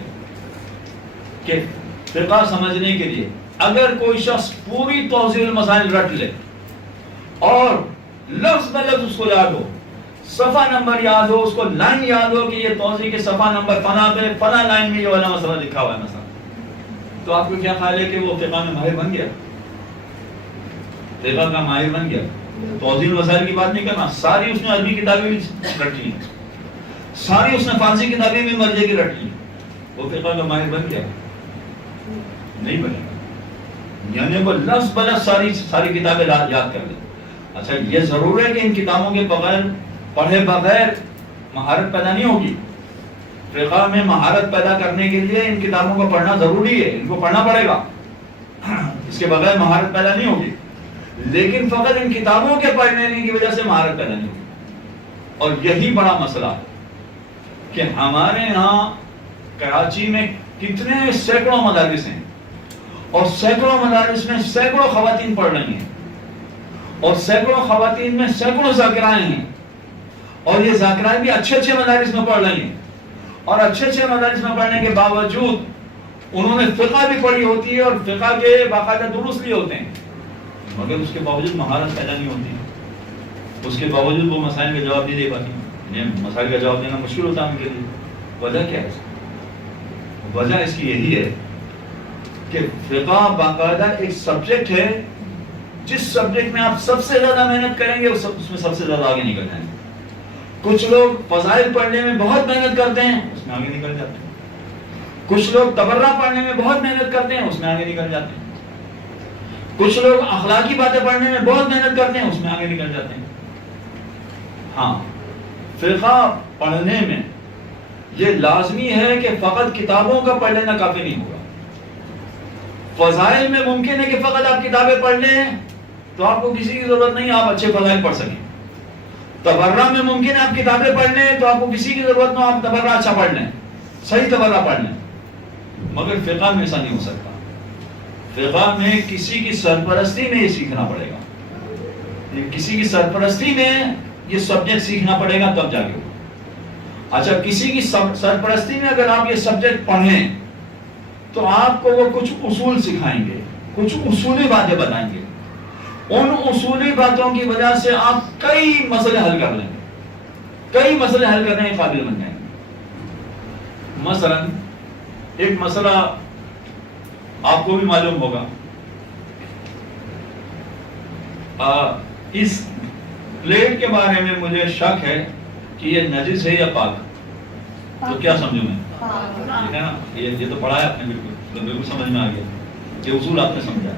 کہ فقہ سمجھنے کے لیے اگر کوئی شخص پوری توضیح المسائل رٹ لے اور لفظ بلفظ اس کو یاد ہو، صفحہ نمبر یاد ہو، اس کو لائن یاد ہو کہ یہ توضیح کے صفحہ نمبر فلاں پہ فلاں لائن میں یہ والا مسئلہ لکھا ہوا ہے مثلا، تو آپ کو کیا خیال ہے کہ وہ فقہ میں ماہر بن گیا، فقہ کا ماہر بن گیا؟ توضیح المسائل کی بات نہیں کرنا، ساری اس نے عربی کتابیں بھی رٹ لی، ساری اس نے فارسی کتابیں بھی مرجع کی رٹ لی، وہ فقہ کا ماہر بن گیا؟ نہیں بنے گا. یعنی وہ لفظ بلفظ ساری کتابیں یاد کر لیں. اچھا یہ ضرور ہے کہ ان کتابوں کے بغیر پڑھے بغیر مہارت پیدا نہیں ہوگی. فقہ میں مہارت پیدا کرنے کے لیے ان کتابوں کو پڑھنا ضروری ہے، ان کو پڑھنا پڑے گا، اس کے بغیر مہارت پیدا نہیں ہوگی. لیکن فقط ان کتابوں کے پڑھنے کی وجہ سے مہارت پیدا نہیں ہوگی. اور یہی بڑا مسئلہ ہے کہ ہمارے یہاں کراچی میں کتنے سینکڑوں مدارس ہیں، اور سینکڑوں مدارس میں سینکڑوں خواتین پڑھ رہی ہیں، اور سینکڑوں خواتین میں سینکڑوں ذاکرائیں ہیں، اور یہ ذاکرائیں بھی اچھے اچھے مدارس میں پڑھ رہی ہیں، اور اچھے اچھے مدارس میں پڑھنے کے باوجود انہوں نے فقہ بھی پڑھی ہوتی ہے اور فقہ کے باقاعدہ دروس لیے ہوتے ہیں، مگر اس کے باوجود مہارت پیدا نہیں ہوتی، اس کے باوجود وہ مسائل کا جواب نہیں دے پاتی. مسائل کا جواب دینا مشکل ہوتا ہے ان کے لیے. وجہ کیا ہے؟ وجہ اس کی یہی ہے کہ فقہ باقاعدہ ایک سبجیکٹ ہے، جس سبجیکٹ میں آپ سب سے زیادہ محنت کریں گے اس میں سب سے زیادہ آگے نکل جائیں گے. کچھ لوگ فضائل پڑھنے میں بہت محنت کرتے ہیں، اس میں آگے نکل جاتے ہیں. کچھ لوگ تبرہ پڑھنے میں بہت محنت کرتے ہیں، اس میں آگے نکل جاتے ہیں. کچھ لوگ اخلاقی باتیں پڑھنے میں بہت محنت کرتے ہیں، اس میں آگے نکل جاتے ہیں. ہاں فقہ پڑھنے میں یہ لازمی ہے کہ فقط کتابوں کا پڑھ لینا کافی نہیں ہوگا. فضائل میں ممکن ہے کہ فقط آپ کتابیں پڑھ لیں تو آپ کو کسی کی ضرورت نہیں، آپ اچھے فضائل پڑھ سکیں. تبرہ میں ممکن ہے آپ کتابیں پڑھ لیں تو آپ کو کسی کی ضرورت نہ، آپ تبرہ اچھا پڑھ لیں، صحیح تبرہ پڑھ لیں. مگر فقہ میں ایسا نہیں ہو سکتا. فقہ میں کسی کی سرپرستی میں یہ سیکھنا پڑے گا، کسی کی سرپرستی میں یہ سبجیکٹ سیکھنا پڑے گا تب جا کے. اچھا کسی کی سرپرستی میں اگر آپ یہ سبجیکٹ پڑھیں تو آپ کو وہ کچھ اصول سکھائیں گے، کچھ اصولی باتیں بتائیں گے. ان اصولی باتوں کی وجہ سے آپ کئی مسئلے حل کر لیں گے، کئی مسئلے حل کرنے کے قابل بن جائیں گے. مثلا ایک مسئلہ آپ کو بھی معلوم ہوگا، اس پلیٹ کے بارے میں مجھے شک ہے کہ یہ نجس ہے یا پاک. تو کیا سمجھوں میں؟ ٹھیک ہے نا، یہ تو پڑھا ہے آپ نے، بالکل تو بالکل سمجھ میں آ گیا، یہ اصول آپ نے سمجھا.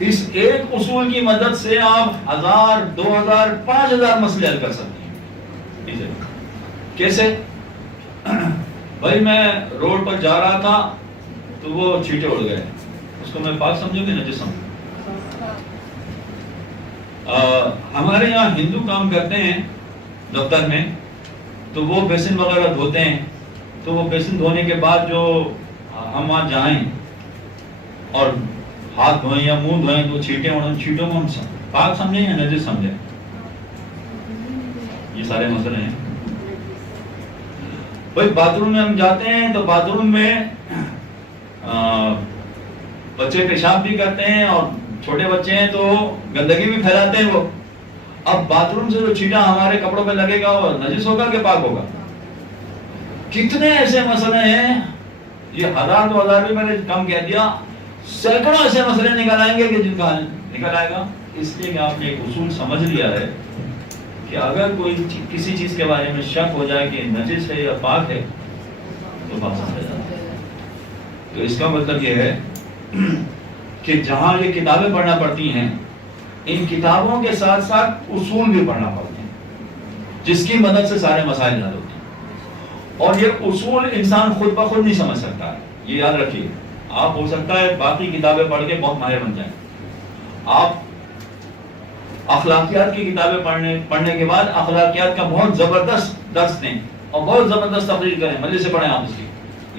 اس ایک اصول کی مدد سے آپ 1000 2000 5000 مسئلے حل کر سکتے ہیں. کیسے؟ بھائی میں روڈ پر جا رہا تھا تو وہ چیٹے اڑ گئے، اس کو میں پاک سمجھوں کہ نجس سمجھوں؟ ہمارے یہاں ہندو کام کرتے ہیں دفتر میں، تو وہ بیسن وغیرہ دھوتے ہیں، تو وہ بیسن دھونے کے بعد جو ہم وہاں جائیں اور ہاتھ دھوئیں یا منہ دھوئیں تو چھینٹیں اڑیں، چھینٹوں کو ہم پاک سمجھیں یا نجس سمجھیں؟ یہ سارے مسئلے ہیں. بھائی باتھ روم میں ہم جاتے ہیں تو باتھ روم میں بچے پیشاب بھی کرتے ہیں اور چھوٹے بچے ہیں تو گندگی بھی پھیلاتے ہیں وہ. اب باتھ روم سے جو چھینٹا ہمارے کپڑوں پہ لگے گا وہ نجس ہوگا کہ پاک ہوگا؟ کتنے ایسے مسئلے ہیں، یہ ہزار 2000 بھی میں نے کم کہہ دیا، سینکڑوں ایسے مسئلے نکل آئیں گے کہ جن کا حل نکل آئے گا. اس لیے کہ آپ نے ایک اصول سمجھ لیا ہے کہ اگر کوئی کسی چیز کے بارے میں شک ہو جائے کہ نجس ہے یا پاک ہے تو بات سمجھ جاتا ہے. تو اس کا مطلب یہ ہے کہ جہاں یہ کتابیں پڑھنا پڑتی ہیں، ان کتابوں کے ساتھ ساتھ اصول بھی پڑھنا پڑتے ہیں جس کی مدد سے سارے مسائل حل ہوتے ہیں. اور یہ اصول انسان خود بخود نہیں سمجھ سکتا ہے. یہ یاد رکھیے، آپ ہو سکتا ہے باقی کتابیں پڑھ کے بہت ماہر بن جائیں، آپ اخلاقیات کی کتابیں پڑھنے کے بعد اخلاقیات کا بہت زبردست درس دیں اور بہت زبردست تقریر کریں، مجلس سے پڑھیں آپ اس کی،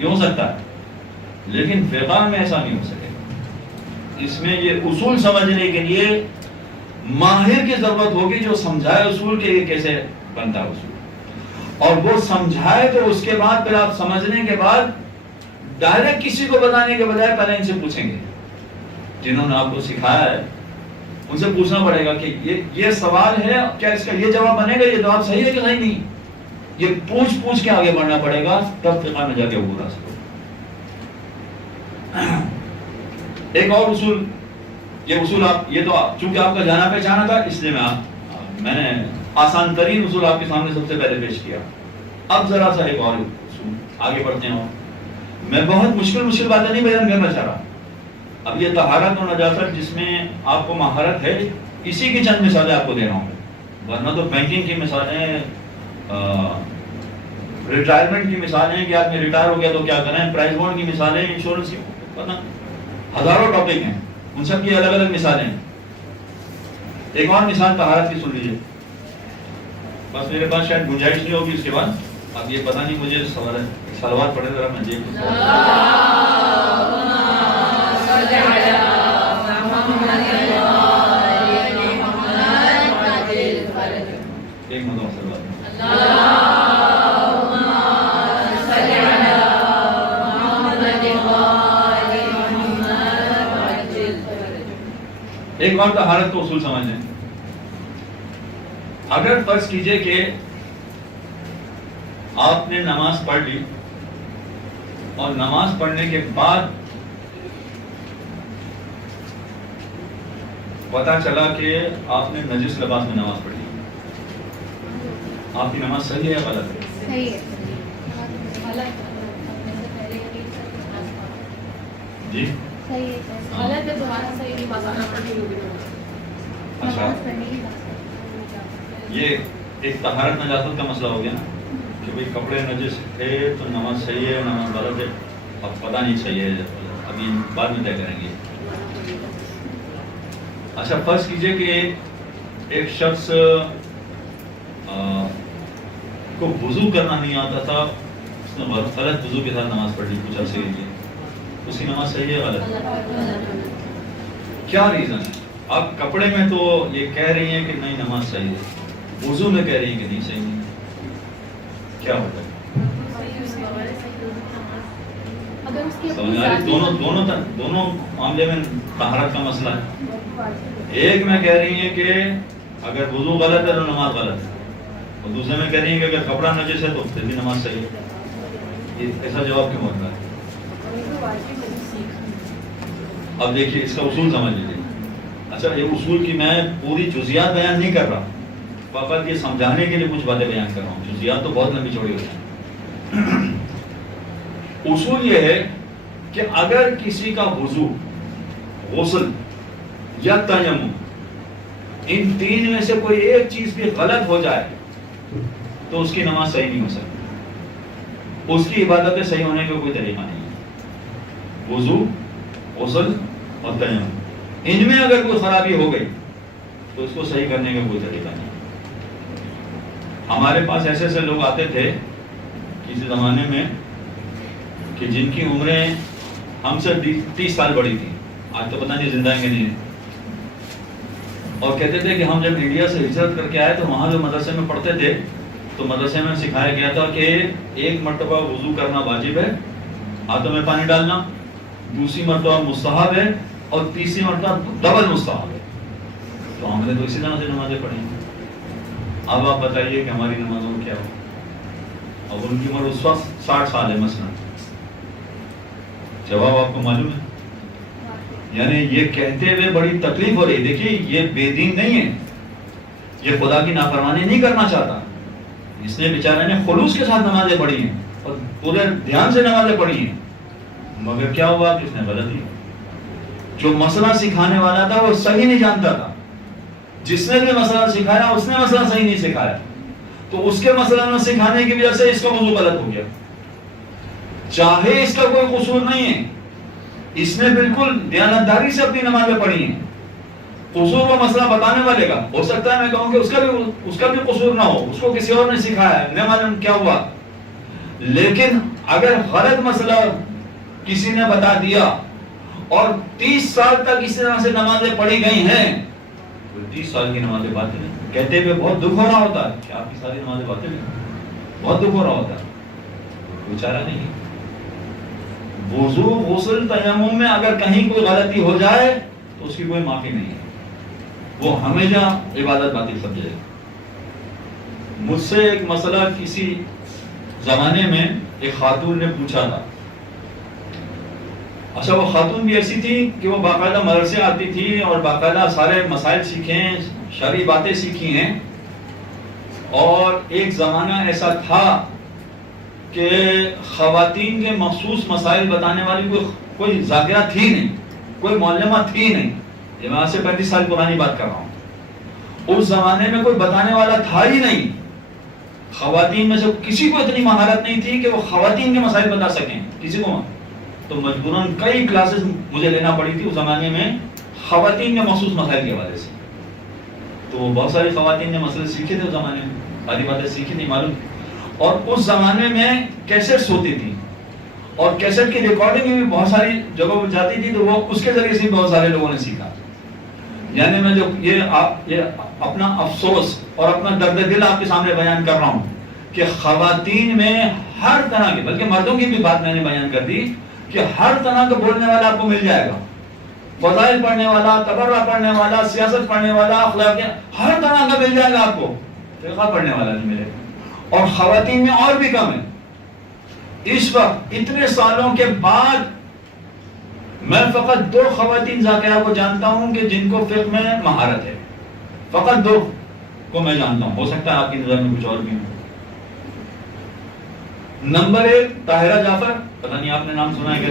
یہ ہو سکتا ہے. لیکن فقہ میں ایسا نہیں ہو سکے. اس میں یہ اصول سمجھنے کے لیے ماہر کی ضرورت ہوگی جو سمجھائے اصول کے یہ کیسے بنتا ہے اصول، اور وہ سمجھائے تو اس کے بعد پھر آپ سمجھنے کے بعد ڈائریکٹ کسی کو بتانے کے بجائے پہلے ان سے پوچھیں گے جنہوں نے آپ کو سکھایا ہے. ان سے پوچھنا پڑے گا کہ یہ سوال ہے، کیا اس کا یہ جواب بنے گا، یہ جواب صحیح ہے کہ صحیح نہیں. یہ پوچھ کے آگے بڑھنا پڑے گا، تب فقہ میں جا کے وہ راستہ. ایک اور اصول، یہ اصول آپ، یہ تو چونکہ آپ کا جانا پہچانا تھا اس لیے میں نے آسان ترین اصول آپ کے سامنے سب سے پہلے پیش کیا. اب ذرا سا ایک اور اصول آگے بڑھتے ہیں. میں بہت مشکل باتیں نہیں بیان کرنا چاہ رہا. اب یہ طہارت و نجاست جس میں آپ کو مہارت ہے، اسی کی چند مثالیں آپ کو دے رہا ہوں. ورنہ تو بینکنگ کی مثالیں، ریٹائرمنٹ کی مثالیں کہ آدمی ریٹائر ہو گیا تو کیا کریں، پرائز بانڈ کی مثالیں، انشورنس کی، پتہ ہزاروں ٹاپک ہیں، ان سب کی الگ الگ مثالیں ہیں. ایک اور مثال طہارت کی سن لیجیے، بس میرے پاس شاید گنجائش نہیں ہوگی اس کے بعد. اب یہ پتہ نہیں مجھے سلوات پڑھے ذرا میں جیب ایک مرتبہ سلوات ایک اور طہارت کو اصول سمجھ لیں. اگر فرض کیجئے کہ آپ نے نماز پڑھ لی اور نماز پڑھنے کے بعد پتا چلا کہ آپ نے نجس لباس میں نماز پڑھ لی، آپ کی نماز صحیح ہے یا غلط ہے؟ صحیح ہے. جی صحیح ہے. غلط ہے، دوبارہ صحیح نہیں بتانا پڑے. اچھا، یہ ایک طہارت نجاست کا مسئلہ ہو گیا نا کہ بھئی کپڑے نجس تھے تو نماز صحیح ہے، نماز غلط ہے. اب پتہ نہیں صحیح ہے، ابھی بعد میں طے کریں گے. اچھا فرض کیجئے کہ ایک شخص کو وضو کرنا نہیں آتا تھا، اس نے غلط وضو کے ساتھ نماز پڑھ لی کچھ عرصے کے لیے، اس کی نماز صحیح ہے غلط؟ کیا ریزن ہے؟ اب کپڑے میں تو یہ کہہ رہی ہیں کہ نہیں نماز صحیح ہے، وضو میں کہہ رہی ہیں کہ نہیں صحیح نہیں. کیا ہوتا ہے؟ دونوں معاملے میں طہارت کا مسئلہ ہے. ایک میں کہہ رہی ہیں کہ اگر وضو غلط ہے تو نماز غلط ہے، اور دوسرے میں کہہ رہی ہیں کہ اگر کپڑا نجس ہے تو پھر بھی نماز صحیح ہے. یہ ایسا جواب کیوں ہوتا ہے؟ اب دیکھیے اس کا اصول سمجھ لیجیے. اچھا یہ اصول کی میں پوری جزیات بیان نہیں کر رہا، فقط یہ سمجھانے کے لیے کچھ باتیں بیان کر رہا ہوں. جزیات تو بہت لمبی چوڑی ہوتی ہیں. اصول یہ ہے کہ اگر کسی کا وضو، غسل یا تیمم، ان تین میں سے کوئی ایک چیز بھی غلط ہو جائے تو اس کی نماز صحیح نہیں ہو سکتی. اس کی عبادتیں صحیح ہونے کا کوئی طریقہ نہیں ہے. وضو، غسل اور تیمم، ان میں اگر کوئی خرابی ہو گئی تو اس کو صحیح کرنے کا کوئی طریقہ نہیں. ہمارے پاس ایسے ایسے لوگ آتے تھے کسی زمانے میں کہ جن کی عمریں ہم سے 30 سال بڑی تھی، آج تو پتہ نہیں زندہ ہیں کہ نہیں ہے، اور کہتے تھے کہ ہم جب انڈیا سے ہجرت کر کے آئے تو وہاں جو مدرسے میں پڑھتے تھے تو مدرسے میں سکھایا گیا تھا کہ ایک مرتبہ وضو کرنا واجب ہے، ہاتھوں میں پانی ڈالنا، دوسری مرتبہ مستحب ہے، اور تیسری مرتبہ ڈبل مستحب ہے. تو ہم نے تو اسی طرح سے نمازیں پڑھی. اب آپ بتائیے کہ ہماری نمازوں میں کیا ہو؟ اب ان کی عمر اس وقت 60 سال ہے مثلا. جواب آپ کو معلوم ہے؟ یعنی یہ کہتے ہوئے بڑی تکلیف ہو رہی. دیکھیے یہ بے دین نہیں ہے, یہ خدا کی نافرمانی نہیں کرنا چاہتا. اس نے بیچارے نے خلوص کے ساتھ نمازیں پڑھی ہیں اور پورے دھیان سے نمازیں پڑھی ہیں, مگر کیا ہوا کہ اس نے غلطی. جو مسئلہ سکھانے والا تھا وہ صحیح نہیں جانتا تھا, جس نے بھی مسئلہ سکھایا اس نے مسئلہ صحیح نہیں سکھایا, تو اس کے مسئلہ نہ سکھانے کی وجہ سے اس کا موضوع غلط ہو گیا. چاہے اس کا کوئی قصور نہیں ہے, اس نے بالکل دیانتداری سے اپنی نمازیں پڑھی ہیں. قصور وہ مسئلہ بتانے والے کا ہو سکتا ہے, میں کہوں کہ اس کا بھی قصور نہ ہو, اس کو کسی اور نے سکھایا ہے, نہ معلوم کیا ہوا. لیکن اگر غلط مسئلہ کسی نے بتا دیا اور 30 سال تک اس طرح سے نمازیں پڑھی گئی ہیں, 30 سال کی نمازیں باطل ہیں, کہتے ہوئے بہت دکھ ہو رہا ہوتا ہے کہ آپ کی ساری نمازیں باطل ہیں, بہت دکھ ہو رہا ہوتا ہے. بیچارہ نہیں. وضو غسل تیمم میں اگر کہیں کوئی غلطی ہو جائے تو اس کی کوئی معافی نہیں ہے, وہ ہمیشہ عبادت باطل سمجھے گا. مجھ سے ایک مسئلہ کسی زمانے میں ایک خاتون نے پوچھا تھا. اچھا وہ خاتون بھی ایسی تھی کہ وہ باقاعدہ مدرسے آتی تھی اور باقاعدہ سارے مسائل سیکھے ہیں, شرعی باتیں سیکھی ہیں, اور ایک زمانہ ایسا تھا کہ خواتین کے مخصوص مسائل بتانے والی کوئی ذاکرہ تھی نہیں, کوئی معلمہ تھی نہیں. یہ میں آج سے 35 سال پرانی بات کر رہا ہوں. اس زمانے میں کوئی بتانے والا تھا ہی نہیں. خواتین میں سے کسی کو اتنی مہارت نہیں تھی کہ وہ خواتین کے مسائل بتا سکیں, کسی کو. تو مجبوراً کئی کلاسز مجھے لینا پڑی تھی اس زمانے میں خواتین کے مخصوص مسائل کے حوالے سے. تو بہت ساری خواتین نے مسئلے سیکھے تھے اس زمانے میں, ساری باتیں سیکھی نہیں معلوم. اور اس زمانے میں کیسٹس ہوتی تھی, اور کیسٹ کی ریکارڈنگ بھی بہت ساری جگہوں پر جاتی تھی, تو وہ اس کے ذریعے سے بہت سارے لوگوں نے سیکھا. یعنی میں جو یہ اپنا افسوس اور اپنا درد دل آپ کے سامنے بیان کر رہا ہوں کہ خواتین میں ہر طرح کے, بلکہ مردوں کی بھی بات میں نے بیان کر دی کہ ہر طرح کا بولنے والا آپ کو مل جائے گا. فضائل پڑھنے والا, تبرع پڑھنے والا, سیاست پڑھنے والا, اخلاق, ہر طرح کا مل جائے گا آپ کو, فقہ پڑھنے والا نہیں ملے گا. اور خواتین میں اور بھی کم ہے. اس وقت اتنے سالوں کے بعد میں فقط 2 خواتین ذاکرہ کو جانتا ہوں کہ جن کو فقہ میں مہارت ہے. فقط 2 کو میں جانتا ہوں, ہو سکتا ہے آپ کی نظر میں کچھ اور بھی ہو. نمبر 1 طاہرہ جعفر, پتہ نہیں آپ نے نام سنا ہے کہ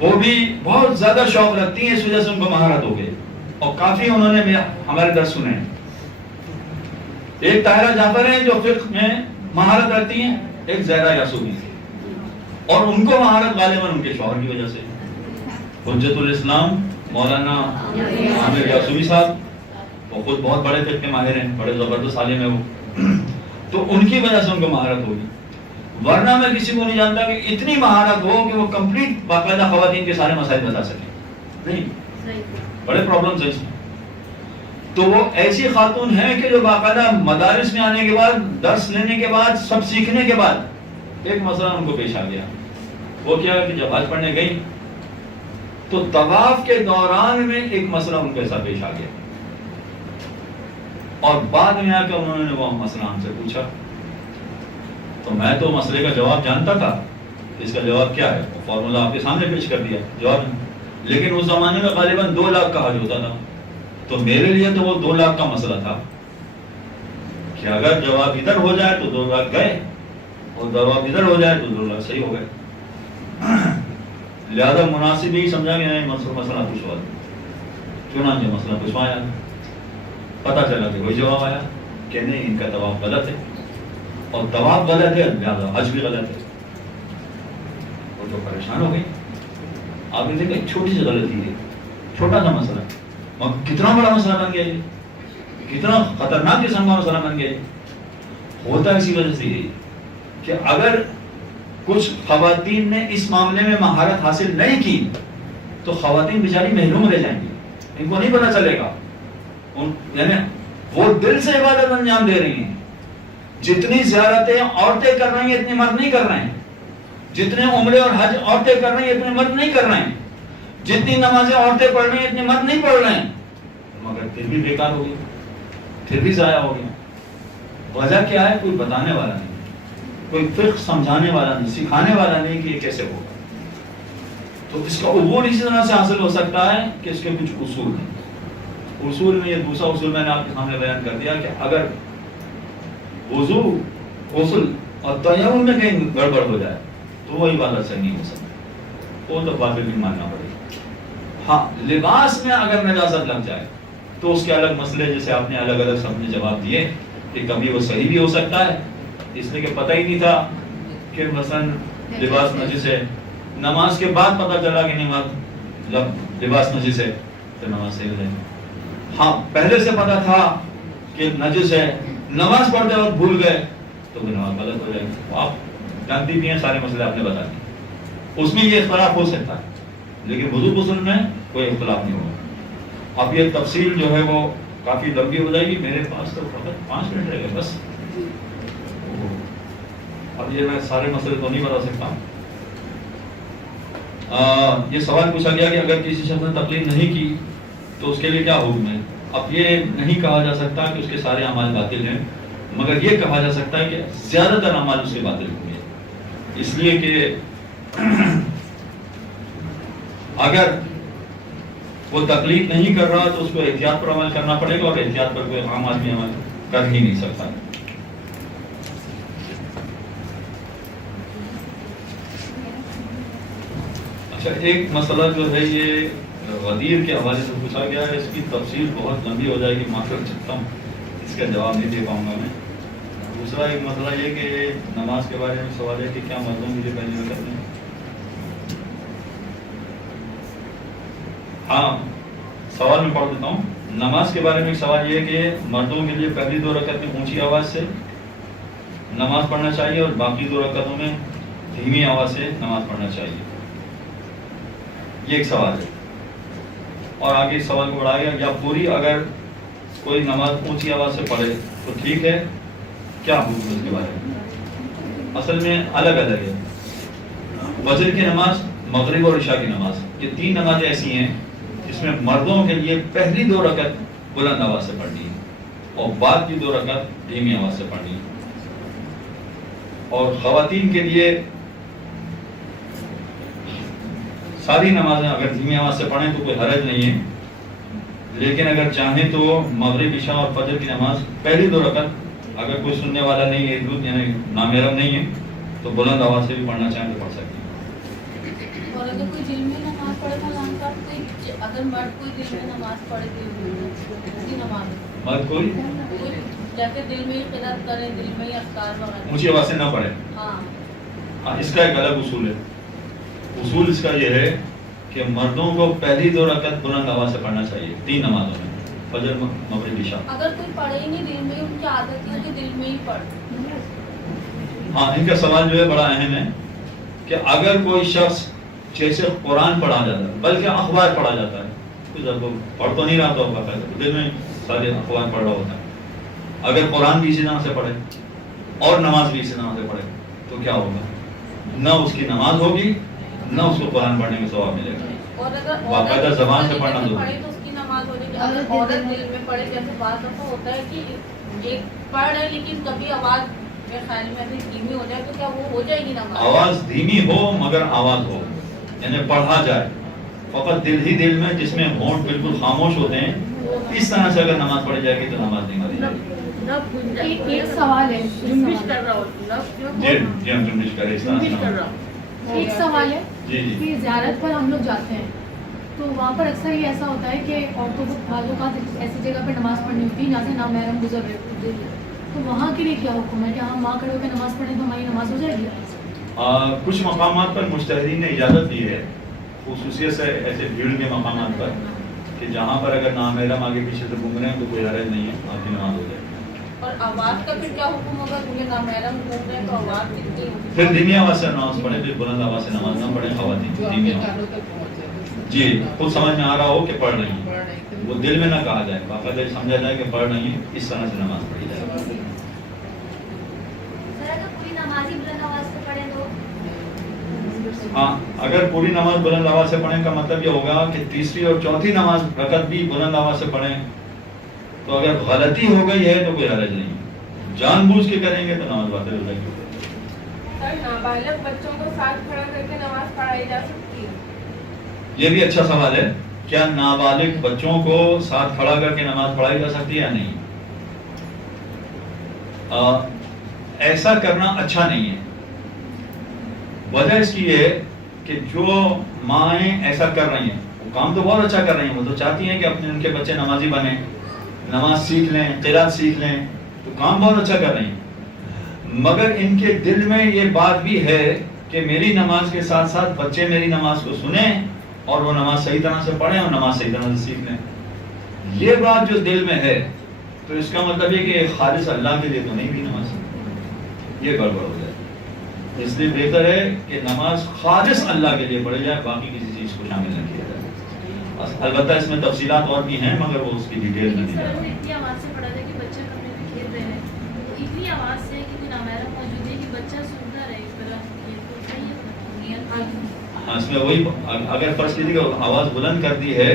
وہ بھی بہت زیادہ شوق رکھتی ہیں, اس وجہ سے ان کو مہارت ہو گئی, اور کافی انہوں نے ہمارے درس سنے ہیں. ایک طاہرہ جعفر ہے جو فقہ میں مہارت رکھتی ہیں, ایک زہرا یاسوبی, اور ان کو مہارت غالباً ان کے شوہر کی وجہ سے. حجت الاسلام مولانا عامر یاسوبی صاحب, وہ خود بہت بڑے فقہ کے ماہر ہیں, بڑے زبردست عالم ہیں وہ, تو ان کی وجہ سے ان کو مہارت ہوگی. ورنہ میں کسی کو نہیں جانتا کہ اتنی مہارت ہو کہ وہ کمپلیٹ باقاعدہ خواتین کے سارے مسائل بتا سکیں. نہیں, بڑے پرابلمز ہیں اس میں. تو وہ ایسی خاتون ہیں کہ جو باقاعدہ مدارس میں آنے کے بعد, درس لینے کے بعد, سب سیکھنے کے بعد ایک مسئلہ ان کو پیش آ گیا. وہ کیا کہ جب حج پڑھنے گئی تو طواف کے دوران میں ایک مسئلہ ان کو ایسا پیش آ گیا, اور بعد میں آ کر انہوں نے وہ مسئلہ ہم سے پوچھا. تو میں تو مسئلے کا جواب جانتا تھا, اس کا جواب کیا ہے, فارمولا آپ کے سامنے پیش کر دیا جواب. لیکن اس زمانے میں غالباً 2 لاکھ کا حج ہوتا تھا, تو میرے لیے تو وہ 2 لاکھ کا مسئلہ تھا کہ اگر جواب ادھر ہو جائے تو 2 لاکھ گئے, اور جواب ادھر ہو جائے تو 2 لاکھ صحیح ہو گئے. لہذا مناسب ہی سمجھا کہ نہیں مسئلہ پوچھوا دیں. چنانچہ مسئلہ پوچھوایا, پتہ چلا کہ وہی جواب آیا کہ نہیں, ان کا طواف غلط ہے, اور طواف غلط ہے لہذا حج بھی غلط ہے. وہ جو پریشان ہو گئی. آپ نے دیکھا چھوٹی سی غلطی ہے, چھوٹا سا مسئلہ, مگر کتنا بڑا مسئلہ بن گیا یہ, کتنا خطرناک قسم کا مسئلہ بن گیا یہ. ہوتا اسی وجہ سے یہی کہ اگر کچھ خواتین نے اس معاملے میں مہارت حاصل نہیں کی تو خواتین بیچاری محروم رہ جائیں گی, ان کو نہیں پتہ چلے گا. یعنی وہ دل سے عبادت انجام دے رہی ہیں. جتنی زیارتیں عورتیں کر رہی ہیں اتنے مرد نہیں کر رہے ہیں, جتنے عمرے اور حج عورتیں کر رہی ہیں اتنے مرد نہیں کر رہے ہیں, جتنی نمازیں عورتیں پڑھ رہی ہیں اتنے مرد نہیں پڑھ رہے ہیں, مگر پھر بھی بیکار ہو گئی, پھر بھی ضائع ہو گیا. وجہ کیا ہے؟ کوئی بتانے والا نہیں، کوئی فقہ سمجھانے والا نہیں، سکھانے والا نہیں کہ یہ کیسے ہوگا. تو اس کا عبور اسی طرح سے حاصل ہو سکتا ہے کہ اس کے کچھ اصول ہیں. اصول میں یہ دوسرا اصول میں نے آپ کے سامنے بیان کر دیا کہ اگر وضو، غسل اور تیمم میں کہیں گڑبڑ ہو جائے تو وہ عبادت صحیح نہیں ہو سکتی، وہ تو باطل بھی ماننا پڑے گا. ہاں لباس میں اگر نجاست لگ جائے تو اس کے الگ مسئلے، جیسے آپ نے الگ الگ سب نے جواب دیے کہ کبھی وہ صحیح بھی ہو سکتا ہے اس لیے کہ پتہ ہی نہیں تھا کہ مثلا لباس نجس ہے، نماز کے بعد پتہ چلا کہ نماز لباس نجس ہے تو نماز صحیح ہو جائے گی. ہاں پہلے سے پتہ تھا کہ نجس ہے، نماز پڑھتے وقت بھول گئے تو وہ نماز غلط ہو جائے گی. آپ جانتی بھی ہیں سارے مسئلے آپ نے بتا دیے. اس میں یہ اختلاف ہو سکتا ہے لیکن وضو غسل میں کوئی اختلاف نہیں ہوگا. اب یہ تفصیل جو ہے وہ کافی لمبی ہو جائے گی، میرے پاس تو فقط 5 منٹ رہ گئے بس. اب یہ میں سارے مسئلے تو نہیں بتا سکتا. یہ سوال پوچھا گیا کہ اگر کسی شخص نے تقلید نہیں کی تو اس کے لیے کیا حکم ہے. اب یہ نہیں کہا جا سکتا کہ اس کے سارے اعمال باطل ہیں، مگر یہ کہا جا سکتا ہے کہ زیادہ تر اعمال اس کے باطل ہوں گے، اس لیے کہ اگر وہ تقلید نہیں کر رہا تو اس کو احتیاط پر عمل کرنا پڑے گا، اور احتیاط پر کوئی عام آدمی عمل کر ہی نہیں سکتا. اچھا ایک مسئلہ جو ہے یہ غدیر کے حوالے سے پوچھا گیا ہے، اس کی تفصیل بہت لمبی ہو جائے گی، معذرت چاہتا ہوں اس کا جواب نہیں دے پاؤں گا میں. دوسرا ایک مسئلہ یہ کہ نماز کے بارے میں سوال ہے کہ کیا مردوں کے لیے پہلی رکعت میں؟ ہاں سوال میں پڑھ دیتا ہوں. نماز کے بارے میں ایک سوال یہ ہے کہ مردوں کے لیے پہلی 2 رکعت میں اونچی آواز سے نماز پڑھنا چاہیے اور باقی 2 رکعتوں میں دھیمی آواز سے نماز پڑھنا چاہیے. یہ ایک سوال ہے. اور آگے اس سوال کو بڑھایا گیا یا پوری اگر کوئی نماز اونچی آواز سے پڑھے تو ٹھیک ہے، کیا حکم اس کے بارے میں؟ اصل میں الگ الگ ہے. فجر کی نماز، مغرب اور عشاء کی نماز، یہ 3 نمازیں ایسی ہیں جس میں مردوں کے لیے پہلی 2 رکعت بلند آواز سے پڑھنی ہے اور بعد کی 2 رکعت دھیمی آواز سے پڑھنی ہے. اور خواتین کے لیے ساری نمازیں اگر دھیمی آواز سے پڑھیں تو کوئی حرج نہیں ہے، لیکن اگر چاہیں تو مغرب، عشاء اور فجر کی نماز پہلی 2 رکعت اگر کوئی سننے والا نہیں ہے، یعنی نامحرم نہیں ہے، تو بلند آواز سے بھی پڑھنا چاہیں تو پڑھ سکتے ہیں. اور اگر کوئی دل میں نماز پڑھے تو اگر مرد کوئی دل میں نماز پڑھے تو نماز مرد کوئی جیسے دل میں ہی قرات کرے، دل میں ہی اذکار وغیرہ اونچی آواز سے نہ پڑھے. ہاں اس کا ایک الگ اصول ہے. اصول اس کا یہ ہے کہ مردوں کو پہلی 2 رکعت بلند آواز سے پڑھنا چاہیے 3 نمازوں میں، فجر، مغرب، عشاء. اگر کوئی پڑھے ہی نہیں دل میں، ان کی عادت ہے کہ دل میں ہی پڑھ. ہاں ان کا سوال جو ہے بڑا اہم ہے کہ اگر کوئی شخص جیسے قرآن پڑھا جاتا ہے بلکہ اخبار پڑھا جاتا ہے، پڑھ تو نہیں رہا تو دل میں سارے اخبار پڑھ رہا ہوتا ہے، اگر قرآن بھی اسی طرح سے پڑھے اور نماز بھی اسی طرح سے پڑھے تو کیا ہوگا؟ نہ اس کی نماز ہوگی نہ اس کو قرآن پڑھنے میں ثواب ملے گا. اور اگر باقاعدہ زبان سے پڑھنا ضروری ہے. تو اس کی نماز ہو جائے گی. اگر عورت دل میں پڑھے، جیسے بعض دفعہ ہوتا ہے کہ ایک پڑھ رہے لیکن کبھی آواز میرے خیال میں ایسی دھیمی ہو جائے تو کیا وہ ہو جائے گی نماز؟ آواز دھیمی ہو مگر آواز ہو، یعنی پڑھا جائے، فقط دل ہی دل میں جس میں ہونٹ بالکل خاموش ہوتے ہیں، اس طرح سے اگر نماز پڑھی جائے گی تو نماز نہیں مانی جائے گی. ایک سوال ہے، جنبش کر رہا ہو، جی ہم جنبش کریں اس طرح جنبش کر سے. رہا. ایک سوال ہے جی جی کہ زیارت پر ہم لوگ جاتے ہیں تو وہاں پر اکثر یہ ایسا ہوتا ہے کہ عورتوں کو بعض اوقات ایسی جگہ پہ نماز پڑھنی ہوتی ہے جہاں سے نامحرم گزر رہے ہوتے ہیں، تو وہاں کے لیے کیا حکم ہے؟ کہ ہم وہاں کھڑے ہو کے نماز پڑھیں تو ہماری نماز ہو جائے گی؟ کچھ مقامات پر مجتہدین نے اجازت دی ہے، خصوصیت سے ایسے بھیڑ کے مقامات پر، کہ جہاں پر اگر نامحرم آگے پیچھے سے گھوم رہے ہیں تو کوئی حرج نہیں ہے، آپ کی نماز ہو جائے گی. اور آواز کا پھر کیا حکم ہوگا؟ کیونکہ نامحرم گھوم رہے ہیں تو آواز کتنی ہوگی؟ پھر دھیمی آواز سے نماز پڑھیں، پھر بلند آواز سے نماز نہ پڑھیں. خواتین دھیمی آواز، جی خود سمجھ میں آ رہا ہو کہ پڑھ رہی ہیں، وہ دل میں نہ کہا جائے، باقاعدہ سمجھا جائے کہ پڑھ رہی ہیں، اس طرح سے نماز پڑھی جائے. ہاں اگر پوری نماز بلند آواز سے پڑھیں کا مطلب یہ ہوگا کہ تیسری اور چوتھی نماز رکعت بھی بلند آواز سے پڑھیں، تو اگر غلطی ہو گئی ہے تو کوئی حرج نہیں. جان بوجھ کے کریں گے تو نماز باطل ہو جائے گی. سر نابالغ بچوں کو ساتھ کھڑا کر کے نماز پڑھائی جا سکتی ہے؟ یہ بھی اچھا سوال ہے. کیا نابالغ بچوں کو ساتھ کھڑا کر کے نماز پڑھائی جا سکتی ہے یا نہیں؟ ایسا کرنا اچھا نہیں ہے. وجہ اس کی ہے کہ جو مائیں ایسا کر رہی ہیں وہ کام تو بہت اچھا کر رہی ہیں, وہ تو چاہتی ہیں کہ اپنے ان کے بچے نمازی بنیں, نماز سیکھ لیں, قرات سیکھ لیں, تو کام بہت اچھا کر رہی ہیں. مگر ان کے دل میں یہ بات بھی ہے کہ میری نماز کے ساتھ ساتھ بچے میری نماز کو سنیں اور وہ نماز صحیح طرح سے پڑھیں اور نماز صحیح طرح سے سیکھ لیں. یہ بات جو دل میں ہے تو اس کا مطلب یہ کہ خالص اللہ کے لیے تو نہیں بھی نماز, یہ گڑبڑ ہو جائے. اس لیے بہتر ہے کہ نماز خالص اللہ کے لیے پڑھی جائے, باقی کسی چیز کو شامل نہ کیا جائے. البتہ اس میں تفصیلات اور بھی ہیں مگر وہ اس کی ڈیٹیل میں نہیں جاتا. اتنی آواز سے پڑھا جائے کہ بچے کمرے میں کھیل رہے ہیں, تو اتنی آواز سے کہ کوئی نامحرم موجود ہے کہ بچہ سنتا رہے اس طرح, یہ تو صحیح ہے. ہاں, اس میں وہی اگر فرض کیجیے کہ آواز بلند کر دی ہے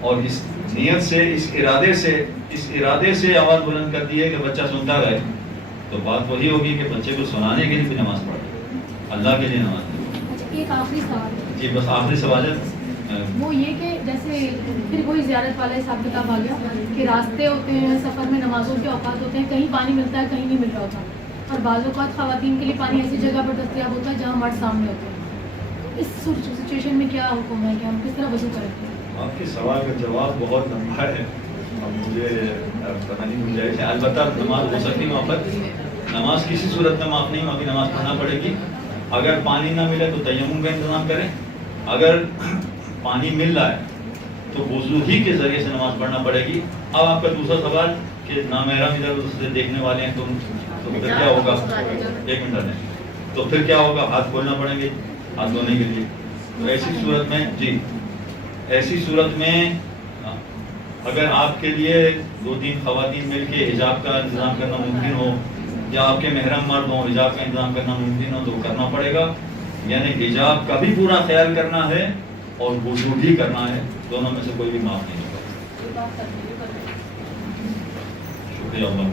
اور اس نیت سے اس ارادے سے آواز بلند کر دی ہے کہ بچہ سنتا رہے, تو بات وہی ہوگی کہ بچے کو سنانے کے لیے بھی نماز پڑھے, اللہ کے لیے نماز پڑھے. اچھا ایک آخری سوال ہے. جی بس آخری سوال ہے. وہ یہ کہ جیسے پھر وہی زیارت والا حساب کتاب آ گیا کہ راستے ہوتے ہیں, سفر میں نمازوں کے اوقات ہوتے ہیں, کہیں پانی ملتا ہے کہیں نہیں مل رہا ہوتا, اور بعض اوقات خواتین کے لیے پانی ایسی جگہ پر دستیاب ہوتا ہے جہاں مرد سامنے ہوتے ہیں. اس سچویشن میں کیا حکم ہے کہ ہم کس طرح وضو کریں؟ آپ کے سوال کا جواب بہت لمبا ہے اور مجھے پتہ نہیں گنجائش ہے. البتہ نماز ہو سکتی ہے وہاں پر, نماز کسی صورت میں معاف نہیں, وہاں کی نماز پڑھنا پڑے گی. اگر پانی نہ ملے تو تیمم کا انتظام کریں, اگر پانی مل رہا ہے تو وضو ہی کے ذریعے سے نماز پڑھنا پڑے گی. اب آپ کا دوسرا سوال کہ نامحرم ادھر ادھر سے دیکھنے والے ہیں تو پھر کیا ہوگا؟ ایک منٹ لیں, تو پھر کیا ہوگا؟ ہاتھ کھولنا پڑیں گے ہاتھ دھونے کے لیے. تو ایسی صورت میں جی ایسی صورت میں اگر آپ کے لیے 2-3 خواتین مل کے حجاب کا انتظام کرنا ممکن ہو یا آپ کے محرم مرد ہوں حجاب کا انتظام کرنا ممکن ہو تو کرنا پڑے گا. یعنی حجاب کا بھی پورا خیال کرنا ہے اور وضو بھی کرنا ہے, دونوں میں سے کوئی بھی معاف نہیں ہوگا. شکریہ اللہ.